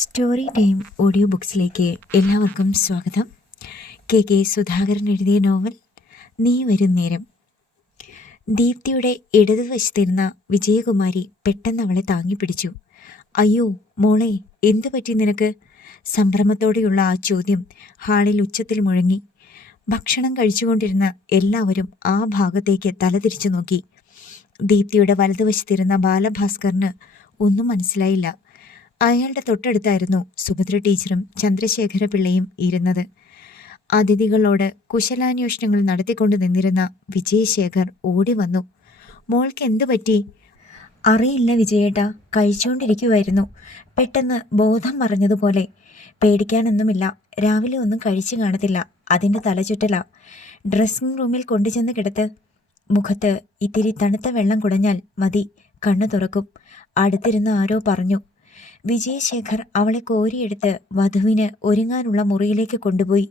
Story time audio ബുക്സിലേക്ക് എല്ലാവർക്കും സ്വാഗതം. K Sudhakaran എഴുതിയ നോവൽ നീ വരും നേരം. ദീപ്തിയുടെ ഇടതുവശത്തിരുന്ന വിജയകുമാരി പെട്ടെന്ന് അവളെ താങ്ങിപ്പിടിച്ചു. അയ്യോ മോളെ, എന്തു പറ്റി നിനക്ക്? സംഭ്രമത്തോടെയുള്ള ആ ചോദ്യം ഹാളിൽ ഉച്ചത്തിൽ മുഴങ്ങി. ഭക്ഷണം കഴിച്ചുകൊണ്ടിരുന്ന എല്ലാവരും ആ ഭാഗത്തേക്ക് തലതിരിച്ചു നോക്കി. ദീപ്തിയുടെ വലതുവശത്തിരുന്ന ബാലഭാസ്കറിന് ഒന്നും മനസ്സിലായില്ല. അയാളുടെ തൊട്ടടുത്തായിരുന്നു സുഭദ്ര ടീച്ചറും ചന്ദ്രശേഖര പിള്ളയും ഇരുന്നത്. അതിഥികളോട് കുശലാന്വേഷണങ്ങൾ നടത്തിക്കൊണ്ട് നിന്നിരുന്ന വിജയശേഖർ ഓടി വന്നു. മോൾക്ക് എന്തു പറ്റി? അറിയില്ല വിജയേട്ടാ, കഴിച്ചുകൊണ്ടിരിക്കുമായിരുന്നു. പെട്ടെന്ന് ബോധം മറഞ്ഞതുപോലെ. പേടിക്കാനൊന്നുമില്ല, രാവിലെ ഒന്നും കഴിച്ചു കാണത്തില്ല, അതിൻ്റെ തലചുറ്റല. ഡ്രസ്സിംഗ് റൂമിൽ കൊണ്ടുചെന്ന് കിടത്ത്. മുഖത്ത് ഇത്തിരി തണുത്ത വെള്ളം കുടഞ്ഞാൽ മതി, കണ്ണു തുറക്കും, അടുത്തിരുന്ന് ആരോ പറഞ്ഞു. വിജയശേഖർ അവളെ കോരിയെടുത്ത് വധുവിന് ഒരുങ്ങാനുള്ള മുറിയിലേക്ക് കൊണ്ടുപോയി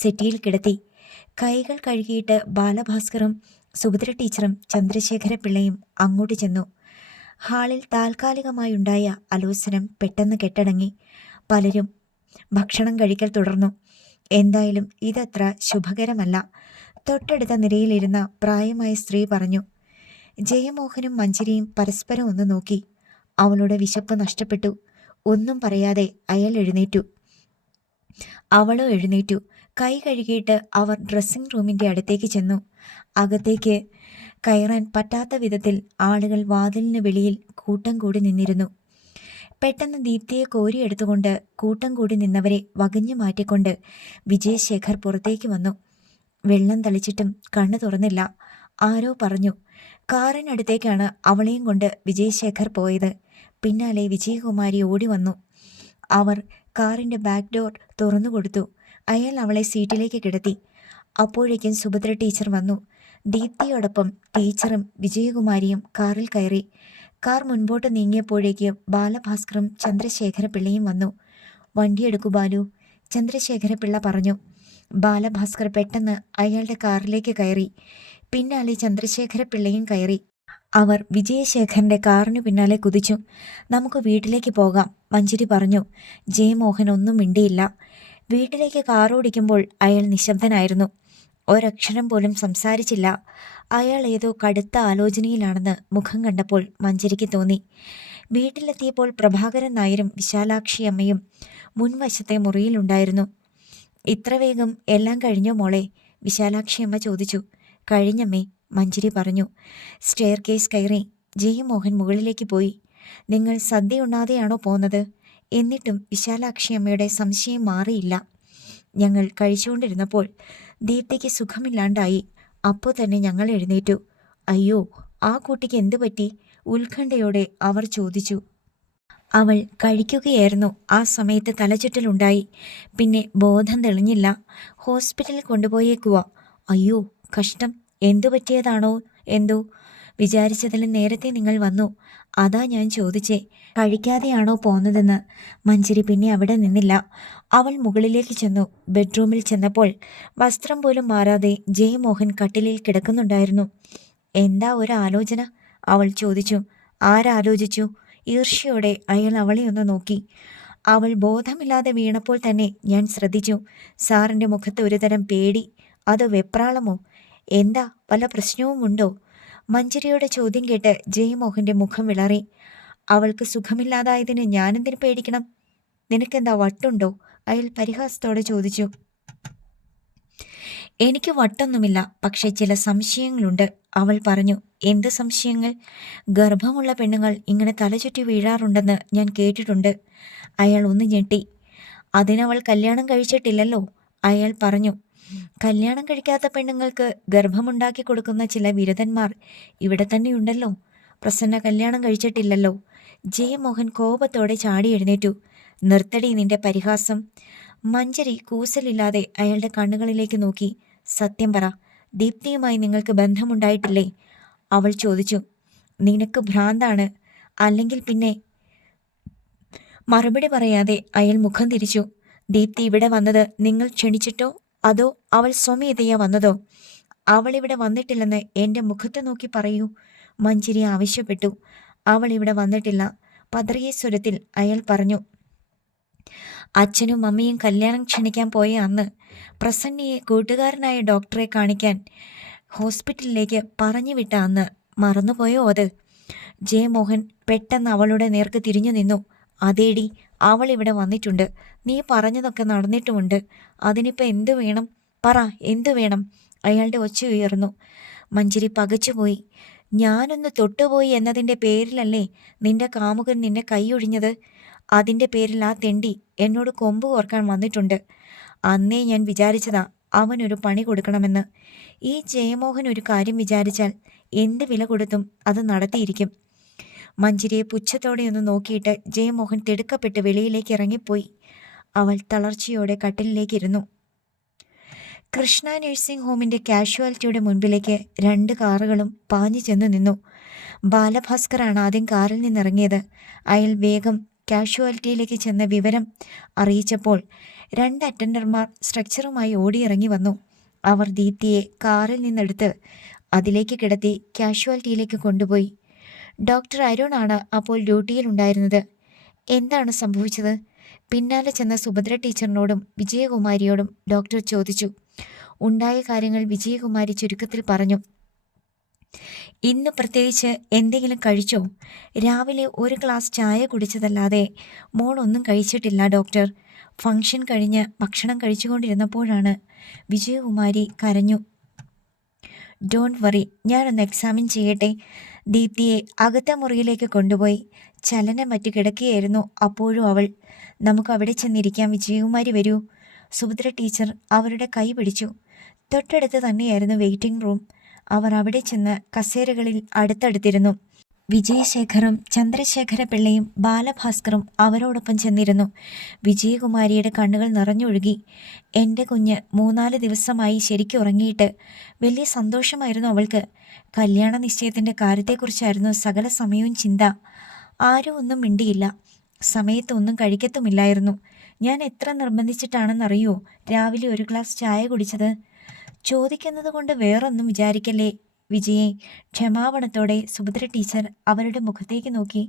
സെറ്റിയിൽ കിടത്തി. കൈകൾ കഴുകിയിട്ട് ബാലഭാസ്കറും സുഭദ്ര ടീച്ചറും ചന്ദ്രശേഖര പിള്ളയും അങ്ങോട്ട് ചെന്നു. ഹാളിൽ താൽക്കാലികമായുണ്ടായ അലോസരം പെട്ടെന്ന് കെട്ടടങ്ങി. പലരും ഭക്ഷണം കഴിക്കൽ തുടർന്നു. എന്തായാലും ഇതത്ര ശുഭകരമല്ല, തൊട്ടടുത്ത നിരയിലിരുന്ന പ്രായമായ സ്ത്രീ പറഞ്ഞു. ജയമോഹനും മഞ്ജരിയും പരസ്പരം ഒന്ന് നോക്കി. അവളുടെ വിശപ്പ് നഷ്ടപ്പെട്ടു. ഒന്നും പറയാതെ അയാൾ എഴുന്നേറ്റു. അവളോ എഴുന്നേറ്റു. കൈ കഴുകിയിട്ട് അവർ ഡ്രസ്സിംഗ് റൂമിൻ്റെ അടുത്തേക്ക് ചെന്നു. അകത്തേക്ക് കയറാൻ പറ്റാത്ത വിധത്തിൽ ആളുകൾ വാതിലിന് വെളിയിൽ കൂട്ടം കൂടി നിന്നിരുന്നു. പെട്ടെന്ന് ദീപ്തിയെ കോരിയെടുത്തുകൊണ്ട് കൂട്ടം കൂടി നിന്നവരെ വകഞ്ഞു മാറ്റിക്കൊണ്ട് വിജയശേഖർ പുറത്തേക്ക് വന്നു. വെള്ളം തളിച്ചിട്ടും കണ്ണു തുറന്നില്ല. ആരോ പറഞ്ഞു. കാറിനടുത്തേക്കാണ് അവളെയും കൊണ്ട് വിജയശേഖർ പോയത്. പിന്നാലെ വിജയകുമാരി ഓടി വന്നു. അവർ കാറിൻ്റെ ബാക്ക് ഡോർ തുറന്നു കൊടുത്തു. അയാൾ അവളെ സീറ്റിലേക്ക് കിടത്തി. അപ്പോഴേക്കും സുഭദ്ര ടീച്ചർ വന്നു. ദീപ്തിയോടൊപ്പം ടീച്ചറും വിജയകുമാരിയും കാറിൽ കയറി. കാർ മുൻപോട്ട് നീങ്ങിയപ്പോഴേക്ക് ബാലഭാസ്കറും ചന്ദ്രശേഖര പിള്ളയും വന്നു. വണ്ടിയെടുക്കൂ ബാലു, ചന്ദ്രശേഖര പിള്ള പറഞ്ഞു. ബാലഭാസ്കർ പെട്ടെന്ന് അയാളുടെ കാറിലേക്ക് കയറി. പിന്നാലെ ചന്ദ്രശേഖര പിള്ളയും കയറി. അവർ വിജയശേഖരൻ്റെ കാറിനു പിന്നാലെ കുതിച്ചു. നമുക്ക് വീട്ടിലേക്ക് പോകാം, മഞ്ജരി പറഞ്ഞു. ജയമോഹൻ ഒന്നും മിണ്ടിയില്ല. വീട്ടിലേക്ക് കാറോടിക്കുമ്പോൾ അയാൾ നിശബ്ദനായിരുന്നു. ഒരക്ഷരം പോലും സംസാരിച്ചില്ല. അയാൾ ഏതോ കടുത്ത ആലോചനയിലാണെന്ന് മുഖം കണ്ടപ്പോൾ മഞ്ജരിക്ക് തോന്നി. വീട്ടിലെത്തിയപ്പോൾ പ്രഭാകരൻ നായരും വിശാലാക്ഷിയമ്മയും മുൻവശത്തെ മുറിയിലുണ്ടായിരുന്നു. ഇത്ര വേഗം എല്ലാം കഴിഞ്ഞോ മോളെ? വിശാലാക്ഷിയമ്മ ചോദിച്ചു. കഴിഞ്ഞമ്മേ, മഞ്ജരി പറഞ്ഞു. സ്റ്റെയർ കേസ് കയറി ജയമോഹൻ മുകളിലേക്ക് പോയി. നിങ്ങൾ സദ്യ ഉണ്ണാതെയാണോ പോന്നത്? എന്നിട്ടും വിശാലാക്ഷിയമ്മയുടെ സംശയം മാറിയില്ല. ഞങ്ങൾ കഴിച്ചുകൊണ്ടിരുന്നപ്പോൾ ദീപ്തിക്ക് സുഖമില്ലാണ്ടായി. അപ്പോൾ തന്നെ ഞങ്ങൾ എഴുന്നേറ്റു. അയ്യോ, ആ കുട്ടിക്ക് എന്തു പറ്റി? ഉത്കണ്ഠയോടെ അവർ ചോദിച്ചു. അവൾ കഴിക്കുകയായിരുന്നു. ആ സമയത്ത് തലചുറ്റലുണ്ടായി. പിന്നെ ബോധം തെളിഞ്ഞില്ല. ഹോസ്പിറ്റലിൽ കൊണ്ടുപോയേക്കുക. അയ്യോ കഷ്ടം, എന്തു പറ്റിയതാണോ എന്തോ? വിചാരിച്ചതിലും നേരത്തെ നിങ്ങൾ വന്നു, അതാ ഞാൻ ചോദിച്ചേ. കഴിക്കാതെയാണോ പോന്നതെന്ന്. മഞ്ജരി പിന്നെ അവിടെ നിന്നില്ല. അവൾ മുകളിലേക്ക് ചെന്നു. ബെഡ്റൂമിൽ ചെന്നപ്പോൾ വസ്ത്രം പോലും മാറാതെ ജയമോഹൻ കട്ടിലിൽ കിടക്കുന്നുണ്ടായിരുന്നു. എന്താ ഒരാലോചന? അവൾ ചോദിച്ചു. ആരാലോചിച്ചു? ഈർഷ്യയോടെ അയാൾ അവളെ ഒന്ന് നോക്കി. അവൾ ബോധമില്ലാതെ വീണപ്പോൾ തന്നെ ഞാൻ ശ്രദ്ധിച്ചു. സാറിൻ്റെ മുഖത്ത് ഒരുതരം പേടി. അത് വെപ്രാളമോ? എന്താ, വല്ല പ്രശ്നവുമുണ്ടോ? മഞ്ജരിയുടെ ചോദ്യം കേട്ട് ജയമോഹൻ്റെ മുഖം വിളറി. അവൾക്ക് സുഖമില്ലാതായതിന് ഞാനെന്തിനു പേടിക്കണം? നിനക്കെന്താ വട്ടുണ്ടോ? അയാൾ പരിഹാസത്തോടെ ചോദിച്ചു. എനിക്ക് വട്ടൊന്നുമില്ല, പക്ഷെ ചില സംശയങ്ങളുണ്ട്, അവൾ പറഞ്ഞു. എന്ത് സംശയങ്ങൾ? ഗർഭമുള്ള പെണ്ണുങ്ങൾ ഇങ്ങനെ തലചുറ്റി വീഴാറുണ്ടെന്ന് ഞാൻ കേട്ടിട്ടുണ്ട്. അയാൾ ഒന്ന് ഞെട്ടി. അതിനവൾ കല്യാണം കഴിച്ചിട്ടില്ലല്ലോ, അയാൾ പറഞ്ഞു. കല്യാണം കഴിക്കാത്ത പെണ്ണുങ്ങൾക്ക് ഗർഭമുണ്ടാക്കി കൊടുക്കുന്ന ചില വിരുദ്ധന്മാർ ഇവിടെ തന്നെയുണ്ടല്ലോ. പ്രസന്ന കല്യാണം കഴിച്ചിട്ടില്ലല്ലോ. ജയമോഹൻ കോപത്തോടെ ചാടി എഴുന്നേറ്റു. നിർത്തടി നിന്റെ പരിഹാസം. മഞ്ജരി കൂസലില്ലാതെ അയാളുടെ കണ്ണുകളിലേക്ക് നോക്കി. സത്യം പറ, ദീപ്തിയുമായി നിങ്ങൾക്ക് ബന്ധമുണ്ടായിട്ടില്ലേ? അവൾ ചോദിച്ചു. നിനക്ക് ഭ്രാന്താണ്, അല്ലെങ്കിൽ പിന്നെ? മറുപടി പറയാതെ അയാൾ മുഖം തിരിച്ചു. ദീപ്തി ഇവിടെ വന്നത് നിങ്ങൾ ക്ഷണിച്ചിട്ടോ അതോ അവൾ സ്വമേധയാ വന്നതോ? അവൾ ഇവിടെ വന്നിട്ടില്ലെന്ന് എൻ്റെ മുഖത്ത് നോക്കി പറയൂ, മഞ്ജരി ആവശ്യപ്പെട്ടു. അവൾ ഇവിടെ വന്നിട്ടില്ല, പതറിയ സ്വരത്തിൽ അയാൾ പറഞ്ഞു. അച്ഛനും അമ്മയും കല്യാണം ക്ഷണിക്കാൻ പോയ അന്ന് പ്രസന്നയെ കൂട്ടുകാരനായ ഡോക്ടറെ കാണിക്കാൻ ഹോസ്പിറ്റലിലേക്ക് പറഞ്ഞു വിട്ട അന്ന് മറന്നുപോയോ അത്? ജയമോഹൻ പെട്ടെന്ന് അവളുടെ നേർക്ക് തിരിഞ്ഞു നിന്നു. അതേടി, അവൾ ഇവിടെ വന്നിട്ടുണ്ട്. നീ പറഞ്ഞതൊക്കെ നടന്നിട്ടുമുണ്ട്. അതിനിപ്പോൾ എന്തു വേണം? പറ, എന്തു വേണം? അയാളുടെ ഒച്ച ഉയർന്നു. മഞ്ജരി പകച്ചുപോയി. ഞാനൊന്ന് തൊട്ടുപോയി എന്നതിൻ്റെ പേരിലല്ലേ നിന്റെ കാമുകൻ നിന്നെ കൈയൊഴിഞ്ഞത്? അതിൻ്റെ പേരിൽ ആ തെണ്ടി എന്നോട് കൊമ്പ് കോർക്കാൻ വന്നിട്ടുണ്ട്. അന്നേ ഞാൻ വിചാരിച്ചതാ അവനൊരു പണി കൊടുക്കണമെന്ന്. ഈ ജയമോഹൻ ഒരു കാര്യം വിചാരിച്ചാൽ എന്ത് വില കൊടുത്തും അത് നടത്തിയിരിക്കും. മഞ്ജരിയെ പുച്ഛത്തോടെയൊന്ന് നോക്കിയിട്ട് ജയമോഹൻ തിടുക്കപ്പെട്ട് വെളിയിലേക്ക് ഇറങ്ങിപ്പോയി. അവൾ തളർച്ചയോടെ കട്ടിലിലേക്കിരുന്നു. കൃഷ്ണ നഴ്സിംഗ് ഹോമിൻ്റെ കാഷ്വാലിറ്റിയുടെ മുൻപിലേക്ക് 2 കാറുകളും പാഞ്ഞു ചെന്നു നിന്നു. ബാലഭാസ്കറാണ് ആദ്യം കാറിൽ നിന്നിറങ്ങിയത്. അയാൾ വേഗം കാഷ്വാലിറ്റിയിലേക്ക് ചെന്ന വിവരം അറിയിച്ചപ്പോൾ 2 അറ്റൻഡർമാർ സ്ട്രക്ചറുമായി ഓടിയിറങ്ങി വന്നു. അവർ ദീപ്തിയെ കാറിൽ നിന്നെടുത്ത് അതിലേക്ക് കിടത്തി കാഷ്വാലിറ്റിയിലേക്ക് കൊണ്ടുപോയി. ഡോക്ടർ അരുണാണ് അപ്പോൾ ഡ്യൂട്ടിയിലുണ്ടായിരുന്നത്. എന്താണ് സംഭവിച്ചത്? പിന്നാലെ ചെന്ന സുഭദ്ര ടീച്ചറിനോടും വിജയകുമാരിയോടും ഡോക്ടർ ചോദിച്ചു. ഉണ്ടായ കാര്യങ്ങൾ വിജയകുമാരി ചുരുക്കത്തിൽ പറഞ്ഞു. ഇന്ന് പ്രത്യേകിച്ച് എന്തെങ്കിലും കഴിച്ചോ? രാവിലെ ഒരു ഗ്ലാസ് ചായ കുടിച്ചതല്ലാതെ മോളൊന്നും കഴിച്ചിട്ടില്ല ഡോക്ടർ. ഫംഗ്ഷൻ കഴിഞ്ഞ് ഭക്ഷണം കഴിച്ചുകൊണ്ടിരുന്നപ്പോഴാണ് വിജയകുമാരി കരഞ്ഞു. ഡോണ്ട് വറി, ഞാനൊന്ന് എക്സാമിൻ ചെയ്യട്ടെ. ദീപ്തിയെ അകത്തെ മുറിയിലേക്ക് കൊണ്ടുപോയി. ചലനം മറ്റു കിടക്കുകയായിരുന്നു അപ്പോഴും അവൾ. നമുക്ക് അവിടെ ചെന്നിരിക്കാം വിജയകുമാരി, വരൂ. സുഭദ്ര ടീച്ചർ അവരുടെ കൈ പിടിച്ചു. തൊട്ടടുത്ത് തന്നെയായിരുന്നു വെയിറ്റിംഗ് റൂം. അവർ അവിടെ ചെന്ന് കസേരകളിൽ അടുത്തടുത്തിരുന്നു. വിജയശേഖറും ചന്ദ്രശേഖര പിള്ളയും ബാലഭാസ്കറും അവരോടൊപ്പം ചെന്നിരുന്നു. വിജയകുമാരിയുടെ കണ്ണുകൾ നിറഞ്ഞൊഴുകി. എൻ്റെ കുഞ്ഞ് 3-4 ദിവസമായി ശരിക്കും ഉറങ്ങിയിട്ട്. വലിയ സന്തോഷമായിരുന്നു അവൾക്ക്. കല്യാണ നിശ്ചയത്തിൻ്റെ കാര്യത്തെക്കുറിച്ചായിരുന്നു സകല സമയവും ചിന്ത. ആരും ഒന്നും മിണ്ടിയില്ല. സമയത്തൊന്നും കഴിക്കത്തുമില്ലായിരുന്നു. ഞാൻ എത്ര നിർബന്ധിച്ചിട്ടാണെന്നറിയോ രാവിലെ ഒരു ഗ്ലാസ് ചായ കുടിച്ചത്? ചോദിക്കുന്നത് കൊണ്ട് വേറൊന്നും വിചാരിക്കല്ലേ വിജയെ. ക്ഷമാപണത്തോടെ സുഭദ്ര ടീച്ചർ അവരുടെ മുഖത്തേക്ക് നോക്കി.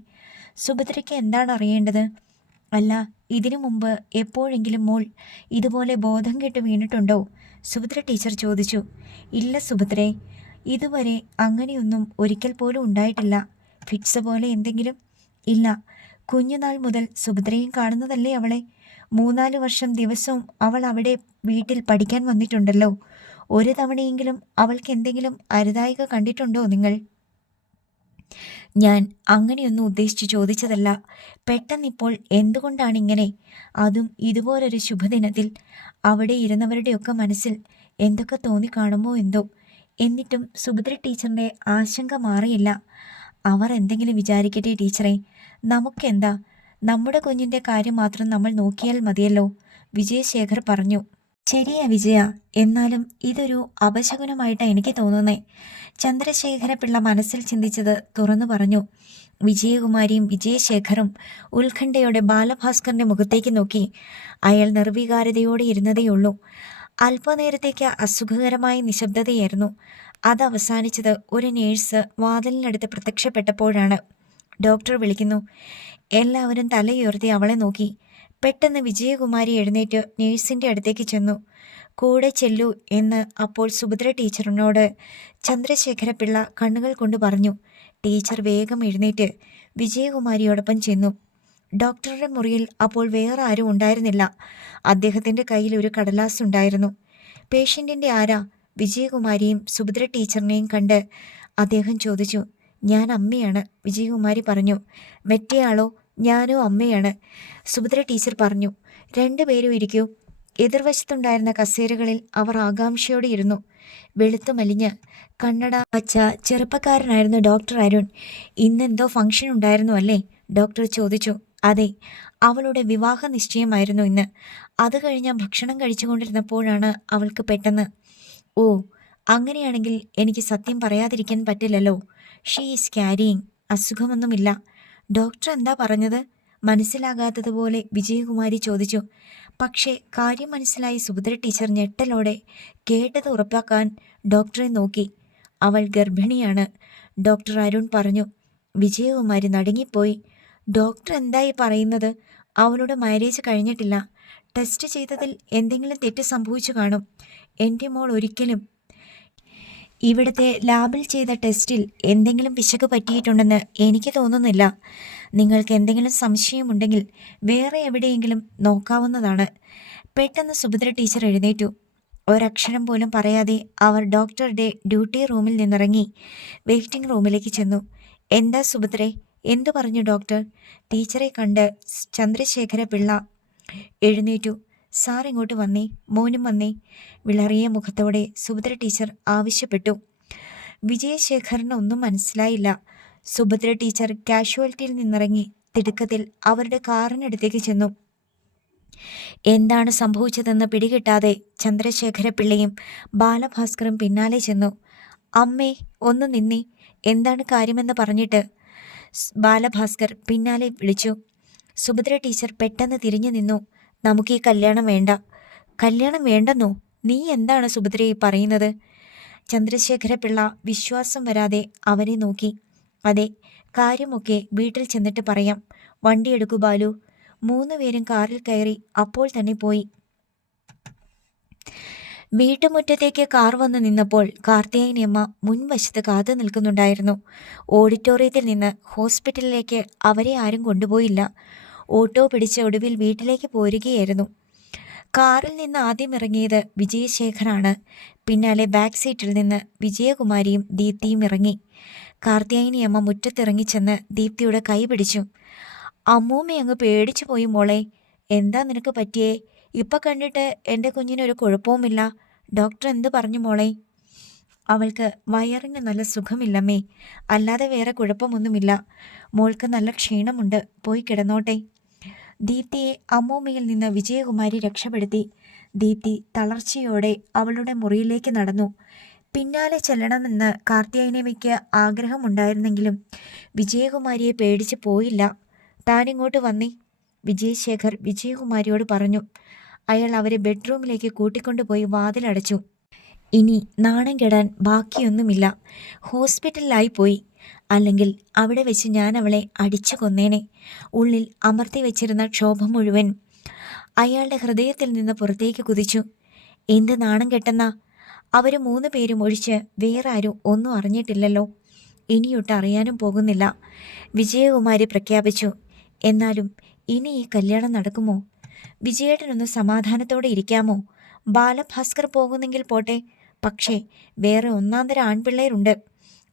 സുഭദ്രയ്ക്ക് എന്താണ് അറിയേണ്ടത്? അല്ല, ഇതിനു മുമ്പ് എപ്പോഴെങ്കിലും മോൾ ഇതുപോലെ ബോധം കെട്ട് വീണിട്ടുണ്ടോ? സുഭദ്ര ടീച്ചർ ചോദിച്ചു. ഇല്ല സുഭദ്രേ, ഇതുവരെ അങ്ങനെയൊന്നും ഒരിക്കൽ പോലും ഉണ്ടായിട്ടില്ല. ഫിറ്റ്സ് പോലെ എന്തെങ്കിലും? ഇല്ല. കുഞ്ഞുനാൾ മുതൽ സുഭദ്രയും കാണുന്നതല്ലേ അവളെ. 3-4 വർഷം ദിവസവും അവൾ അവിടെ വീട്ടിൽ പഠിക്കാൻ വന്നിട്ടുണ്ടല്ലോ. ഒരു തവണയെങ്കിലും അവൾക്ക് എന്തെങ്കിലും അരുതായിക കണ്ടിട്ടുണ്ടോ നിങ്ങൾ? ഞാൻ അങ്ങനെയൊന്നും ഉദ്ദേശിച്ച് ചോദിച്ചതല്ല. പെട്ടെന്നിപ്പോൾ എന്തുകൊണ്ടാണിങ്ങനെ? അതും ഇതുപോലൊരു ശുഭദിനത്തിൽ. അവിടെ ഇരുന്നവരുടെയൊക്കെ മനസ്സിൽ എന്തൊക്കെ തോന്നിക്കാണുമോ എന്തോ. എന്നിട്ടും സുഭദ്ര ടീച്ചറിൻ്റെ ആശങ്ക മാറിയില്ല. അവർ എന്തെങ്കിലും വിചാരിക്കട്ടെ ടീച്ചറെ, നമുക്കെന്താ? നമ്മുടെ കുഞ്ഞിൻ്റെ കാര്യം മാത്രം നമ്മൾ നോക്കിയാൽ മതിയല്ലോ, വിജയശേഖർ പറഞ്ഞു. ശരിയാ വിജയ, എന്നാലും ഇതൊരു അപശകുനമായിട്ടാണ് എനിക്ക് തോന്നുന്നേ. ചന്ദ്രശേഖര പിള്ള മനസ്സിൽ ചിന്തിച്ചത് തുറന്നു പറഞ്ഞു. വിജയകുമാരിയും വിജയശേഖറും ഉത്കണ്ഠയോടെ ബാലഭാസ്കറിൻ്റെ മുഖത്തേക്ക് നോക്കി. അയാൾ നിർവികാരതയോടെ ഇരുന്നതേയുള്ളൂ. അല്പനേരത്തേക്ക് അസുഖകരമായ നിശബ്ദതയായിരുന്നു. അത് അവസാനിച്ചത് ഒരു നേഴ്സ് വാതിലിനടുത്ത് പ്രത്യക്ഷപ്പെട്ടപ്പോഴാണ്. ഡോക്ടർ വിളിക്കുന്നു. എല്ലാവരും തലയുയർത്തി അവളെ നോക്കി. പെട്ടെന്ന് വിജയകുമാരി എഴുന്നേറ്റ് നേഴ്സിൻ്റെ അടുത്തേക്ക് ചെന്നു. കൂടെ ചെല്ലൂ എന്ന് അപ്പോൾ സുഭദ്ര ടീച്ചറിനോട് ചന്ദ്രശേഖര പിള്ള കണ്ണുകൾ കൊണ്ട് പറഞ്ഞു. ടീച്ചർ വേഗം എഴുന്നേറ്റ് വിജയകുമാരിയോടൊപ്പം ചെന്നു. ഡോക്ടറുടെ മുറിയിൽ അപ്പോൾ വേറെ ആരും ഉണ്ടായിരുന്നില്ല. അദ്ദേഹത്തിൻ്റെ കയ്യിൽ ഒരു കടലാസ് ഉണ്ടായിരുന്നു. പേഷ്യൻറ്റിൻ്റെ ആരാ? വിജയകുമാരിയും സുഭദ്ര ടീച്ചറിനെയും കണ്ട് അദ്ദേഹം ചോദിച്ചു. ഞാൻ അമ്മയാണ്, വിജയകുമാരി പറഞ്ഞു. മറ്റേയാളോ? ഞാനോ അമ്മയാണ്, സുഭദ്ര ടീച്ചർ പറഞ്ഞു. 2 പേരും ഇരിക്കൂ. എതിർവശത്തുണ്ടായിരുന്ന കസേരകളിൽ അവർ ആകാംക്ഷയോടെ ഇരുന്നു. വെളുത്തു മലിഞ്ഞ് കണ്ണട വച്ച ചെറുപ്പക്കാരനായിരുന്നു ഡോക്ടർ അരുൺ. ഇന്നെന്തോ ഫംഗ്ഷൻ ഉണ്ടായിരുന്നു അല്ലേ? ഡോക്ടർ ചോദിച്ചു. അതെ, അവളുടെ വിവാഹ നിശ്ചയമായിരുന്നു ഇന്ന്. അത് കഴിഞ്ഞ് ഭക്ഷണം കഴിച്ചുകൊണ്ടിരുന്നപ്പോഴാണ് അവൾക്ക് പെട്ടെന്ന്. ഓ, അങ്ങനെയാണെങ്കിൽ എനിക്ക് സത്യം പറയാതിരിക്കാൻ പറ്റില്ലല്ലോ. She is carrying. അസുഖമൊന്നുമില്ല. ഡോക്ടർ എന്താ പറഞ്ഞത്? മനസ്സിലാകാത്തതുപോലെ വിജയകുമാരി ചോദിച്ചു. പക്ഷേ കാര്യം മനസ്സിലായി സുഭദ്ര ടീച്ചർ ഞെട്ടലോടെ കേട്ടത് ഉറപ്പാക്കാൻ ഡോക്ടറെ നോക്കി. അവൾ ഗർഭിണിയാണ്, ഡോക്ടർ അരുൺ പറഞ്ഞു. വിജയകുമാരി നടുങ്ങിപ്പോയി. ഡോക്ടർ എന്തായി പറയുന്നത്? അവളുടെ മാരേജ് കഴിഞ്ഞിട്ടില്ല. ടെസ്റ്റ് ചെയ്തതിൽ എന്തെങ്കിലും തെറ്റ് സംഭവിച്ചു കാണും. എൻ്റെ മോൾ ഒരിക്കലും ഇവിടുത്തെ ലാബിൽ ചെയ്ത ടെസ്റ്റിൽ എന്തെങ്കിലും പിശക് പറ്റിയിട്ടുണ്ടെന്ന് എനിക്ക് തോന്നുന്നില്ല. നിങ്ങൾക്ക് എന്തെങ്കിലും സംശയമുണ്ടെങ്കിൽ വേറെ എവിടെയെങ്കിലും നോക്കാവുന്നതാണ്. പെട്ടെന്ന് സുഭദ്ര ടീച്ചർ എഴുന്നേറ്റു. ഒരക്ഷരം പോലും പറയാതെ അവർ ഡോക്ടറുടെ ഡ്യൂട്ടി റൂമിൽ നിന്നിറങ്ങി വെയിറ്റിംഗ് റൂമിലേക്ക് ചെന്നു. എന്താ സുഭദ്രേ, എന്തു പറഞ്ഞു ഡോക്ടർ? ടീച്ചറെ കണ്ട് ചന്ദ്രശേഖര പിള്ള എഴുന്നേറ്റു. സാർ ഇങ്ങോട്ട് വന്നേ, മോനും വന്നേ, വിളറിയ മുഖത്തോടെ സുഭദ്ര ടീച്ചർ ആവശ്യപ്പെട്ടു. വിജയശേഖറിന് ഒന്നും മനസ്സിലായില്ല. സുഭദ്ര ടീച്ചർ കാഷ്വാലിറ്റിയിൽ നിന്നിറങ്ങി തിടുക്കത്തിൽ അവരുടെ കാറിനടുത്തേക്ക് ചെന്നു. എന്താണ് സംഭവിച്ചതെന്ന് പിടികിട്ടാതെ ചന്ദ്രശേഖര പിള്ളയും ബാലഭാസ്കറും പിന്നാലെ ചെന്നു. അമ്മേ, ഒന്ന് നിന്നേ, എന്താണ് കാര്യമെന്ന് പറഞ്ഞിട്ട് ബാലഭാസ്കർ പിന്നാലെ വിളിച്ചു. സുഭദ്ര ടീച്ചർ പെട്ടെന്ന് തിരിഞ്ഞു നിന്നു. നമുക്ക് ഈ കല്യാണം വേണ്ട. കല്യാണം വേണ്ടെന്നോ? നീ എന്താണ് സുഭദ്രയെ പറയുന്നത്? ചന്ദ്രശേഖര പിള്ള വിശ്വാസം വരാതെ അവരെ നോക്കി. അതെ, കാര്യമൊക്കെ വീട്ടിൽ ചെന്നിട്ട് പറയാം. വണ്ടിയെടുക്കൂ ബാലു. 3 പേരും കാറിൽ കയറി അപ്പോൾ തന്നെ പോയി. വീട്ടുമുറ്റത്തേക്ക് കാർ വന്നു നിന്നപ്പോൾ കാർത്തിയായനിയമ്മ മുൻവശത്ത് കാത്തു നിൽക്കുന്നുണ്ടായിരുന്നു. ഓഡിറ്റോറിയത്തിൽ നിന്ന് ഹോസ്പിറ്റലിലേക്ക് അവരെ ആരും കൊണ്ടുപോയില്ല. ഓട്ടോ പിടിച്ച് ഒടുവിൽ വീട്ടിലേക്ക് പോരുകയായിരുന്നു. കാറിൽ നിന്ന് ആദ്യം ഇറങ്ങിയത് വിജയശേഖറാണ്. പിന്നാലെ ബാക്ക് സീറ്റിൽ നിന്ന് വിജയകുമാരിയും ദീപ്തിയും ഇറങ്ങി. കാർത്തിയായനിയമ്മ മുറ്റത്തിറങ്ങിച്ചെന്ന് ദീപ്തിയുടെ കൈ പിടിച്ചു. അമ്മൂമ്മ അങ്ങ് പേടിച്ചു പോയി മോളെ. എന്താ നിനക്ക് പറ്റിയേ? ഇപ്പം കണ്ടിട്ട് എൻ്റെ കുഞ്ഞിനൊരു കുഴപ്പവുമില്ല. ഡോക്ടർ എന്ത് പറഞ്ഞു മോളെ? അവൾക്ക് വയറിന് നല്ല സുഖമില്ലമ്മേ, അല്ലാതെ വേറെ കുഴപ്പമൊന്നുമില്ല. മോൾക്ക് നല്ല ക്ഷീണമുണ്ട്, പോയി കിടന്നോട്ടെ. ദീപ്തിയെ അമ്മൂമ്മയിൽ നിന്ന് വിജയകുമാരി രക്ഷപ്പെടുത്തി. ദീപ്തി തളർച്ചയോടെ അവളുടെ മുറിയിലേക്ക് നടന്നു. പിന്നാലെ ചെല്ലണമെന്ന് കാർത്തിയായനിയമ്മയ്ക്ക് ആഗ്രഹമുണ്ടായിരുന്നെങ്കിലും വിജയകുമാരിയെ പേടിച്ച് പോയില്ല. താനിങ്ങോട്ട് വന്നേ, വിജയശേഖർ വിജയകുമാരിയോട് പറഞ്ഞു. അയാൾ അവരെ ബെഡ്റൂമിലേക്ക് കൂട്ടിക്കൊണ്ടുപോയി വാതിലടച്ചു. ഇനി നാണം കെടാൻ ബാക്കിയൊന്നുമില്ല. ഹോസ്പിറ്റലിലായി പോയി, അല്ലെങ്കിൽ അവിടെ വെച്ച് ഞാൻ അവളെ അടിച്ചു കൊന്നേനെ. ഉള്ളിൽ അമർത്തി വെച്ചിരുന്ന ക്ഷോഭം മുഴുവൻ അയാളുടെ ഹൃദയത്തിൽ നിന്ന് പുറത്തേക്ക് കുതിച്ചു. എന്ത് നാണം കെട്ടെന്നാ? അവർ 3 പേരും ഒഴിച്ച് വേറെ ആരും ഒന്നും അറിഞ്ഞിട്ടില്ലല്ലോ. ഇനിയൊട്ട് അറിയാനും പോകുന്നില്ല, വിജയകുമാരി പ്രഖ്യാപിച്ചു. എന്നാലും ഇനി ഈ കല്യാണം നടക്കുമോ? വിജയേട്ടനൊന്ന് സമാധാനത്തോടെ ഇരിക്കാമോ? ബാലഭാസ്കർ പോകുന്നെങ്കിൽ പോട്ടെ, പക്ഷേ വേറെ ഒന്നാന്തര ആൺപിള്ളേരുണ്ട്.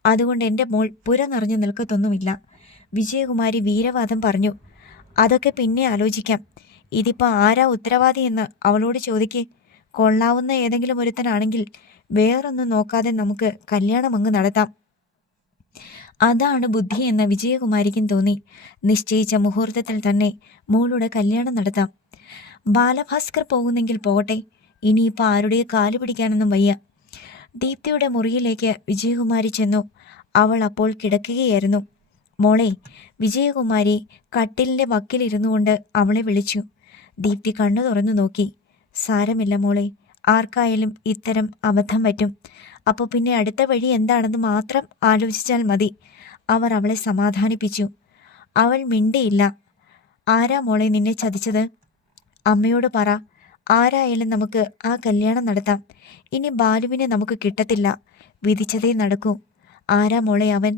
അതുകൊണ്ട് എൻ്റെ മോൾ പുര നിറഞ്ഞു നിൽക്കത്തൊന്നുമില്ല, വിജയകുമാരി വീരവാദം പറഞ്ഞു. അതൊക്കെ പിന്നെ ആലോചിക്കാം. ഇതിപ്പോൾ ആരാ ഉത്തരവാദിയെന്ന് അവളോട് ചോദിക്ക്. കൊള്ളാവുന്ന ഏതെങ്കിലും ഒരുത്തനാണെങ്കിൽ വേറൊന്നും നോക്കാതെ നമുക്ക് കല്യാണം അങ്ങ് നടത്താം. അതാണ് ബുദ്ധിയെന്ന് വിജയകുമാരിക്കും തോന്നി. നിശ്ചയിച്ച മുഹൂർത്തത്തിൽ തന്നെ മോളുടെ കല്യാണം നടത്താം. ബാലഭാസ്കർ പോകുന്നെങ്കിൽ പോകട്ടെ, ഇനിയിപ്പോൾ ആരുടെ കാല് പിടിക്കാനൊന്നും വയ്യ. ദീപ്തിയുടെ മുറിയിലേക്ക് വിജയകുമാരി ചെന്നു. അവൾ അപ്പോൾ കിടക്കുകയായിരുന്നു. മോളെ, വിജയകുമാരി കട്ടിലിൻ്റെ വക്കിലിരുന്നു കൊണ്ട് അവളെ വിളിച്ചു. ദീപ്തി കണ്ണു തുറന്നു നോക്കി. സാരമില്ല മോളെ, ആർക്കായാലും ഇത്തരം അബദ്ധം പറ്റും. അപ്പോൾ പിന്നെ അടുത്ത വഴി എന്താണെന്ന് മാത്രം ആലോചിച്ചാൽ മതി. അവർ അവളെ സമാധാനിപ്പിച്ചു. അവൾ മിണ്ടിയില്ല. ആരാ മോളെ നിന്നെ ചതിച്ചത്? അമ്മയോട് പറ. ആരായാലും നമുക്ക് ആ കല്യാണം നടത്താം. ഇനി ബാലുവിനെ നമുക്ക് കിട്ടത്തില്ല, വിധിച്ചതേ നടക്കൂ. ആരാ മോളെ അവൻ?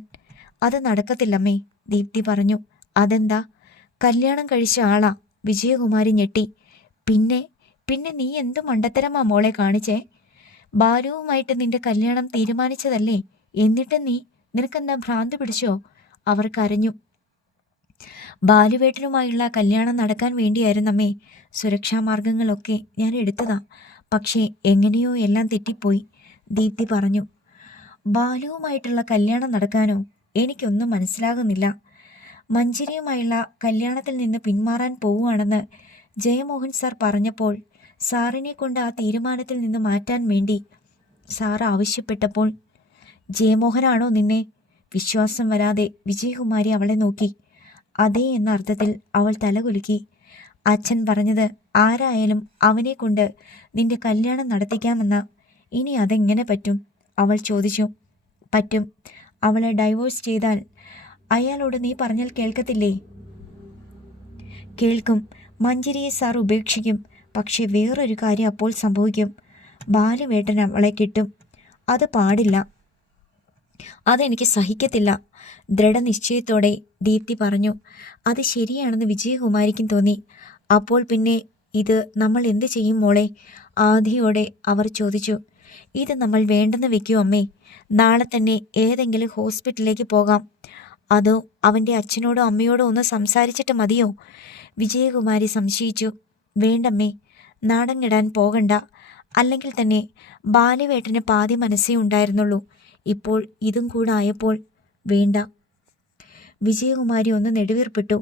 അത് നടക്കത്തില്ലമ്മേ, ദീപ്തി പറഞ്ഞു. അതെന്താ? കല്യാണം കഴിച്ച ആളാ. വിജയകുമാരി ഞെട്ടി. പിന്നെ പിന്നെ നീ എന്തു മണ്ടത്തരമാ മോളെ കാണിച്ചേ? ബാലുവുമായിട്ട് നിന്റെ കല്യാണം തീരുമാനിച്ചതല്ലേ, എന്നിട്ട് നിനക്കെന്താ ഭ്രാന്ത് പിടിച്ചോ? അവർ കരഞ്ഞു. ബാലുവേട്ടനുമായുള്ള കല്യാണം നടക്കാൻ വേണ്ടിയായിരുന്നമ്മേ സുരക്ഷാ മാർഗങ്ങളൊക്കെ ഞാൻ എടുത്തതാ. പക്ഷേ എങ്ങനെയോ എല്ലാം തെറ്റിപ്പോയി, ദീപ്തി പറഞ്ഞു. ബാലുവുമായിട്ടുള്ള കല്യാണം നടക്കാനോ? എനിക്കൊന്നും മനസ്സിലാകുന്നില്ല. മഞ്ജരിയുമായുള്ള കല്യാണത്തിൽ നിന്ന് പിന്മാറാൻ പോവുകയാണെന്ന് ജയമോഹൻ സാർ പറഞ്ഞപ്പോൾ സാറിനെ കൊണ്ട് ആ തീരുമാനത്തിൽ നിന്ന് മാറ്റാൻ വേണ്ടി സാർ ആവശ്യപ്പെട്ടപ്പോൾ. ജയമോഹനാണോ നിന്നെ? വിശ്വാസം വരാതെ വിജയകുമാരി അവളെ നോക്കി. അതേ എന്ന അർത്ഥത്തിൽ അവൾ തലകുലുക്കി. അച്ഛൻ പറഞ്ഞത് ആരായാലും അവനെ കൊണ്ട് നിന്റെ കല്യാണം നടത്തിക്കാമെന്ന. ഇനി അതെങ്ങനെ പറ്റും? അവൾ ചോദിച്ചു. പറ്റും, അവളെ ഡൈവോഴ്സ് ചെയ്താൽ അയാളോട് നീ പറഞ്ഞാൽ കേൾക്കത്തില്ലേ? കേൾക്കും. മഞ്ജരിയെ സാർ ഉപേക്ഷിക്കും. പക്ഷെ വേറൊരു കാര്യം അപ്പോൾ സംഭവിക്കും. ബാലുവേട്ടൻ അവളെ കിട്ടും. അത് പാടില്ല. അതെനിക്ക് സഹിക്കത്തില്ല. ദൃഢനിശ്ചയത്തോടെ ദീപ്തി പറഞ്ഞു. അത് ശരിയാണെന്ന് വിജയകുമാരിക്കും തോന്നി. അപ്പോൾ പിന്നെ ഇത് നമ്മൾ എന്ത് ചെയ്യും മോളെ? ആധിയോടെ അവർ ചോദിച്ചു. ഇത് നമ്മൾ വേണ്ടെന്ന് വെക്കൂ അമ്മേ. നാളെ തന്നെ ഏതെങ്കിലും ഹോസ്പിറ്റലിലേക്ക് പോകാം. അതോ അവൻ്റെ അച്ഛനോടോ അമ്മയോടോ ഒന്ന് സംസാരിച്ചിട്ട് മതിയോ? വിജയകുമാരി സംശയിച്ചു. വേണ്ടമ്മേ, നാടൻ കെടാൻ പോകണ്ട. അല്ലെങ്കിൽ തന്നെ ബാലുവേട്ടന് പാതി മനസ്സേ ഉണ്ടായിരുന്നുള്ളൂ. ഇപ്പോൾ ഇതും കൂടെ ആയപ്പോൾ വേണ്ട. വിജയകുമാരി ഒന്ന് നെടുവീർപ്പിട്ടു.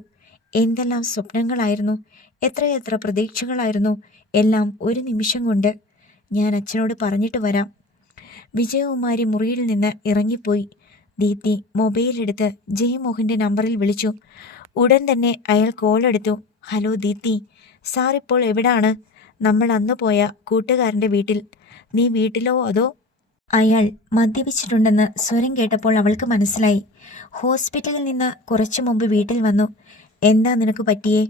എന്തെല്ലാം സ്വപ്നങ്ങളായിരുന്നു, എത്രയെത്ര പ്രതീക്ഷകളായിരുന്നു. എല്ലാം ഒരു നിമിഷം കൊണ്ട്. ഞാൻ അച്ഛനോട് പറഞ്ഞിട്ട് വരാം. വിജയകുമാരി മുറിയിൽ നിന്ന് ഇറങ്ങിപ്പോയി. ദീപ്തി മൊബൈലെടുത്ത് ജയമോഹൻ്റെ നമ്പറിൽ വിളിച്ചു. ഉടൻ തന്നെ അയാൾ കോൾ എടുത്തു. ഹലോ ദീപ്തി, സാർ ഇപ്പോൾ എവിടാണ്? നമ്മൾ അന്ന് പോയ കൂട്ടുകാരൻ്റെ വീട്ടിൽ. നീ വീട്ടിലോ അതോ? അയാൾ മദ്യപിച്ചിട്ടുണ്ടെന്ന് സ്വരം കേട്ടപ്പോൾ അവൾക്ക് മനസ്സിലായി. ഹോസ്പിറ്റലിൽ നിന്ന് കുറച്ചു മുമ്പ് വീട്ടിൽ വന്നു. എന്താ നിനക്ക് പറ്റിയേ?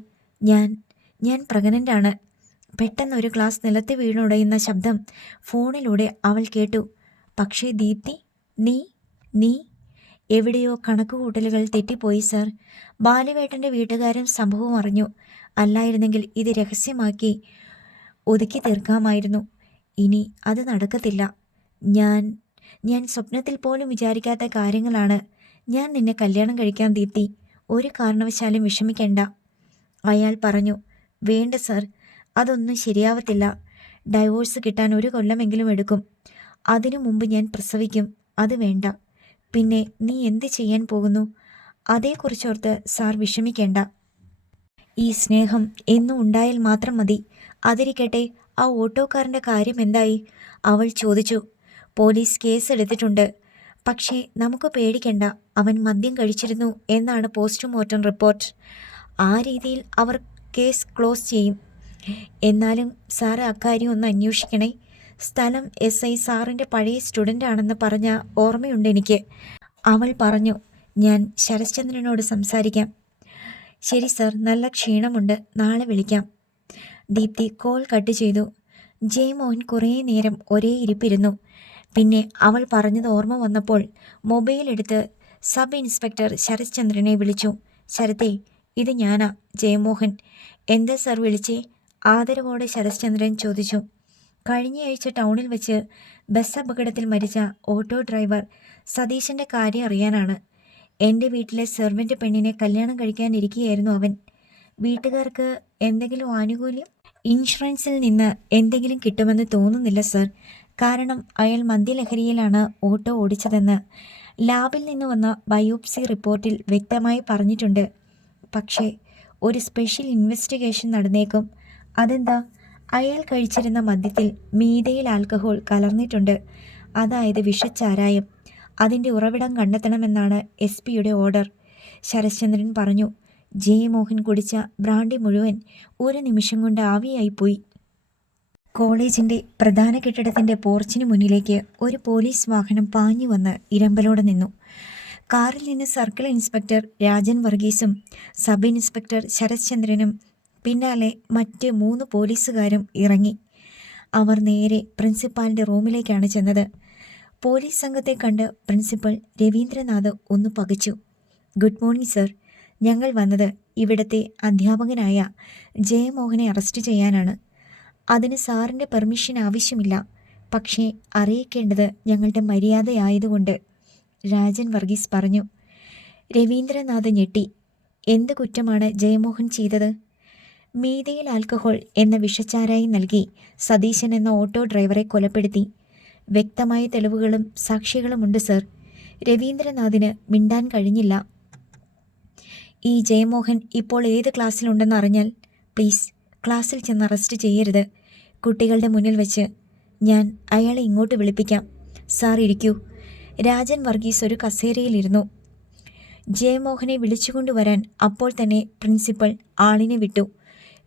ഞാൻ പ്രഗ്നൻ്റാണ്. പെട്ടെന്ന് ഒരു ഗ്ലാസ് നിലത്ത് വീണുടയുന്ന ശബ്ദം ഫോണിലൂടെ അവൾ കേട്ടു. പക്ഷേ ദീപ്തി, നീ എവിടെയോ കണക്കുകൂട്ടലുകൾ തെറ്റിപ്പോയി സർ. ബാലുവേട്ടൻ്റെ വീട്ടുകാരും സംഭവം അറിഞ്ഞു. അല്ലായിരുന്നെങ്കിൽ ഇത് രഹസ്യമാക്കി ഒതുക്കി തീർക്കാമായിരുന്നു. ഇനി അത് നടക്കത്തില്ല. ഞാൻ സ്വപ്നത്തിൽ പോലും വിചാരിക്കാത്ത കാര്യങ്ങളാണ്. ഞാൻ നിന്നെ കല്യാണം കഴിക്കാൻ ദീപ്തി. ഒരു കാരണവശാലും വിഷമിക്കേണ്ട. അയാൾ പറഞ്ഞു. വേണ്ട സർ, അതൊന്നും ശരിയാവത്തില്ല. ഡൈവോഴ്സ് കിട്ടാൻ 1 കൊല്ലമെങ്കിലും എടുക്കും. അതിനു മുമ്പ് ഞാൻ പ്രസവിക്കും. അത് വേണ്ട. പിന്നെ നീ എന്ത് ചെയ്യാൻ പോകുന്നു? അതേക്കുറിച്ചോർത്ത് സാർ വിഷമിക്കേണ്ട. ഈ സ്നേഹം എന്നും ഉണ്ടായാൽ മാത്രം മതി. അതിരിക്കട്ടെ, ആ ഓട്ടോക്കാരൻ്റെ കാര്യം എന്തായി? അവൾ ചോദിച്ചു. പോലീസ് കേസെടുത്തിട്ടുണ്ട്. പക്ഷേ നമുക്ക് പേടിക്കണ്ട. അവൻ മദ്യം കഴിച്ചിരുന്നു എന്നാണ് പോസ്റ്റ്മോർട്ടം റിപ്പോർട്ട്. ആ രീതിയിൽ അവർ കേസ് ക്ലോസ് ചെയ്യും. എന്നാലും സാറ് അക്കാര്യം ഒന്ന് അന്വേഷിക്കണേ. സ്ഥലം SI സാറിൻ്റെ പഴയ സ്റ്റുഡൻ്റ് ആണെന്ന് പറഞ്ഞ ഓർമ്മയുണ്ട് എനിക്ക്. അവൾ പറഞ്ഞു. ഞാൻ ശരശ്ചന്ദ്രനോട് സംസാരിക്കാം. ശരി സർ, നല്ല ക്ഷീണമുണ്ട്. നാളെ വിളിക്കാം. ദീപ്തി കോൾ കട്ട് ചെയ്തു. ജയമോഹൻ കുറേ നേരം ഒരേ ഇരിപ്പിരുന്നു. പിന്നെ അവൾ പറഞ്ഞത് ഓർമ്മ വന്നപ്പോൾ മൊബൈൽ എടുത്ത് സബ് ഇൻസ്പെക്ടർ ശരശ്ചന്ദ്രനെ വിളിച്ചു. ശരത്തേ, ഇത് ഞാനാ, ജയമോഹൻ. എന്താ സർ വിളിച്ചേ? ആദരവോടെ ശരശ്ചന്ദ്രൻ ചോദിച്ചു. കഴിഞ്ഞയാഴ്ച ടൗണിൽ വെച്ച് ബസ് അപകടത്തിൽ മരിച്ച ഓട്ടോ ഡ്രൈവർ സതീശൻ്റെ കാര്യം അറിയാനാണ്. എൻ്റെ വീട്ടിലെ സെർവൻ്റ് പെണ്ണിനെ കല്യാണം കഴിക്കാനിരിക്കുകയായിരുന്നു അവൻ. വീട്ടുകാർക്ക് എന്തെങ്കിലും ആനുകൂല്യം? ഇൻഷുറൻസിൽ നിന്ന് എന്തെങ്കിലും കിട്ടുമെന്ന് തോന്നുന്നില്ല സർ. കാരണം അയാൾ മദ്യലഹരിയിലാണ് ഓട്ടോ ഓടിച്ചതെന്ന് ലാബിൽ നിന്ന് വന്ന ബയോപ്സി റിപ്പോർട്ടിൽ വ്യക്തമായി പറഞ്ഞിട്ടുണ്ട്. പക്ഷേ ഒരു സ്പെഷ്യൽ ഇൻവെസ്റ്റിഗേഷൻ നടന്നേക്കും. അതെന്താ? അയാൾ കഴിച്ചിരുന്ന മദ്യത്തിൽ മീഥൈൽ ആൽക്കഹോൾ കലർന്നിട്ടുണ്ട്. അതായത് വിഷച്ചാരായം. അതിൻ്റെ ഉറവിടം കണ്ടെത്തണമെന്നാണ് SP-യുടെ ഓർഡർ. ശരശ്ചന്ദ്രൻ പറഞ്ഞു. ജയമോഹൻ കുടിച്ച ബ്രാൻഡി മുഴുവൻ ഒരു നിമിഷം കൊണ്ട് ആവിയായിപ്പോയി. കോളേജിൻ്റെ പ്രധാന കെട്ടിടത്തിൻ്റെ പോർച്ചിന് മുന്നിലേക്ക് ഒരു പോലീസ് വാഹനം പാഞ്ഞു വന്ന് ഇരമ്പലോടെ നിന്നു. കാറിൽ നിന്ന് സർക്കിൾ ഇൻസ്പെക്ടർ രാജൻ വർഗീസും സബ് ഇൻസ്പെക്ടർ ശരശ്ചന്ദ്രനും പിന്നാലെ മറ്റ് 3 പോലീസുകാരും ഇറങ്ങി. അവർ നേരെ പ്രിൻസിപ്പാളിൻ്റെ റൂമിലേക്കാണ് ചെന്നത്. പോലീസ് സംഘത്തെ കണ്ട് പ്രിൻസിപ്പൽ രവീന്ദ്രനാഥ് ഒന്ന് പകച്ചു. Good morning sir. ഞങ്ങൾ വന്നത് ഇവിടുത്തെ അധ്യാപകനായ ജയമോഹനെ അറസ്റ്റ് ചെയ്യാനാണ്. അതിന് സാറിൻ്റെ പെർമിഷൻ ആവശ്യമില്ല. പക്ഷേ അറിയിക്കേണ്ടത് ഞങ്ങളുടെ മര്യാദയായതുകൊണ്ട്, രാജൻ വർഗീസ് പറഞ്ഞു. രവീന്ദ്രനാഥ് ഞെട്ടി. എന്ത് കുറ്റമാണ് ജയമോഹൻ ചെയ്തത്? മീഥൈൽ ആൽക്കഹോൾ എന്ന വിഷച്ചാരായി നൽകി സതീശൻ എന്ന ഓട്ടോ ഡ്രൈവറെ കൊലപ്പെടുത്തി. വ്യക്തമായ തെളിവുകളും സാക്ഷികളുമുണ്ട് സർ. രവീന്ദ്രനാഥിന് മിണ്ടാൻ കഴിഞ്ഞില്ല. ഈ ജയമോഹൻ ഇപ്പോൾ ഏത് ക്ലാസ്സിലുണ്ടെന്ന് അറിഞ്ഞാൽ പ്ലീസ് ക്ലാസ്സിൽ ചെന്ന് അറസ്റ്റ് ചെയ്യരുത്. കുട്ടികളുടെ മുന്നിൽ വെച്ച്. ഞാൻ അയാളെ ഇങ്ങോട്ട് വിളിപ്പിക്കാം. സാർ ഇരിക്കൂ. രാജൻ വർഗീസ് ഒരു കസേരയിലിരുന്നു. ജയമോഹനെ വിളിച്ചുകൊണ്ടുവരാൻ അപ്പോൾ തന്നെ പ്രിൻസിപ്പൽ ആളിനെ വിട്ടു.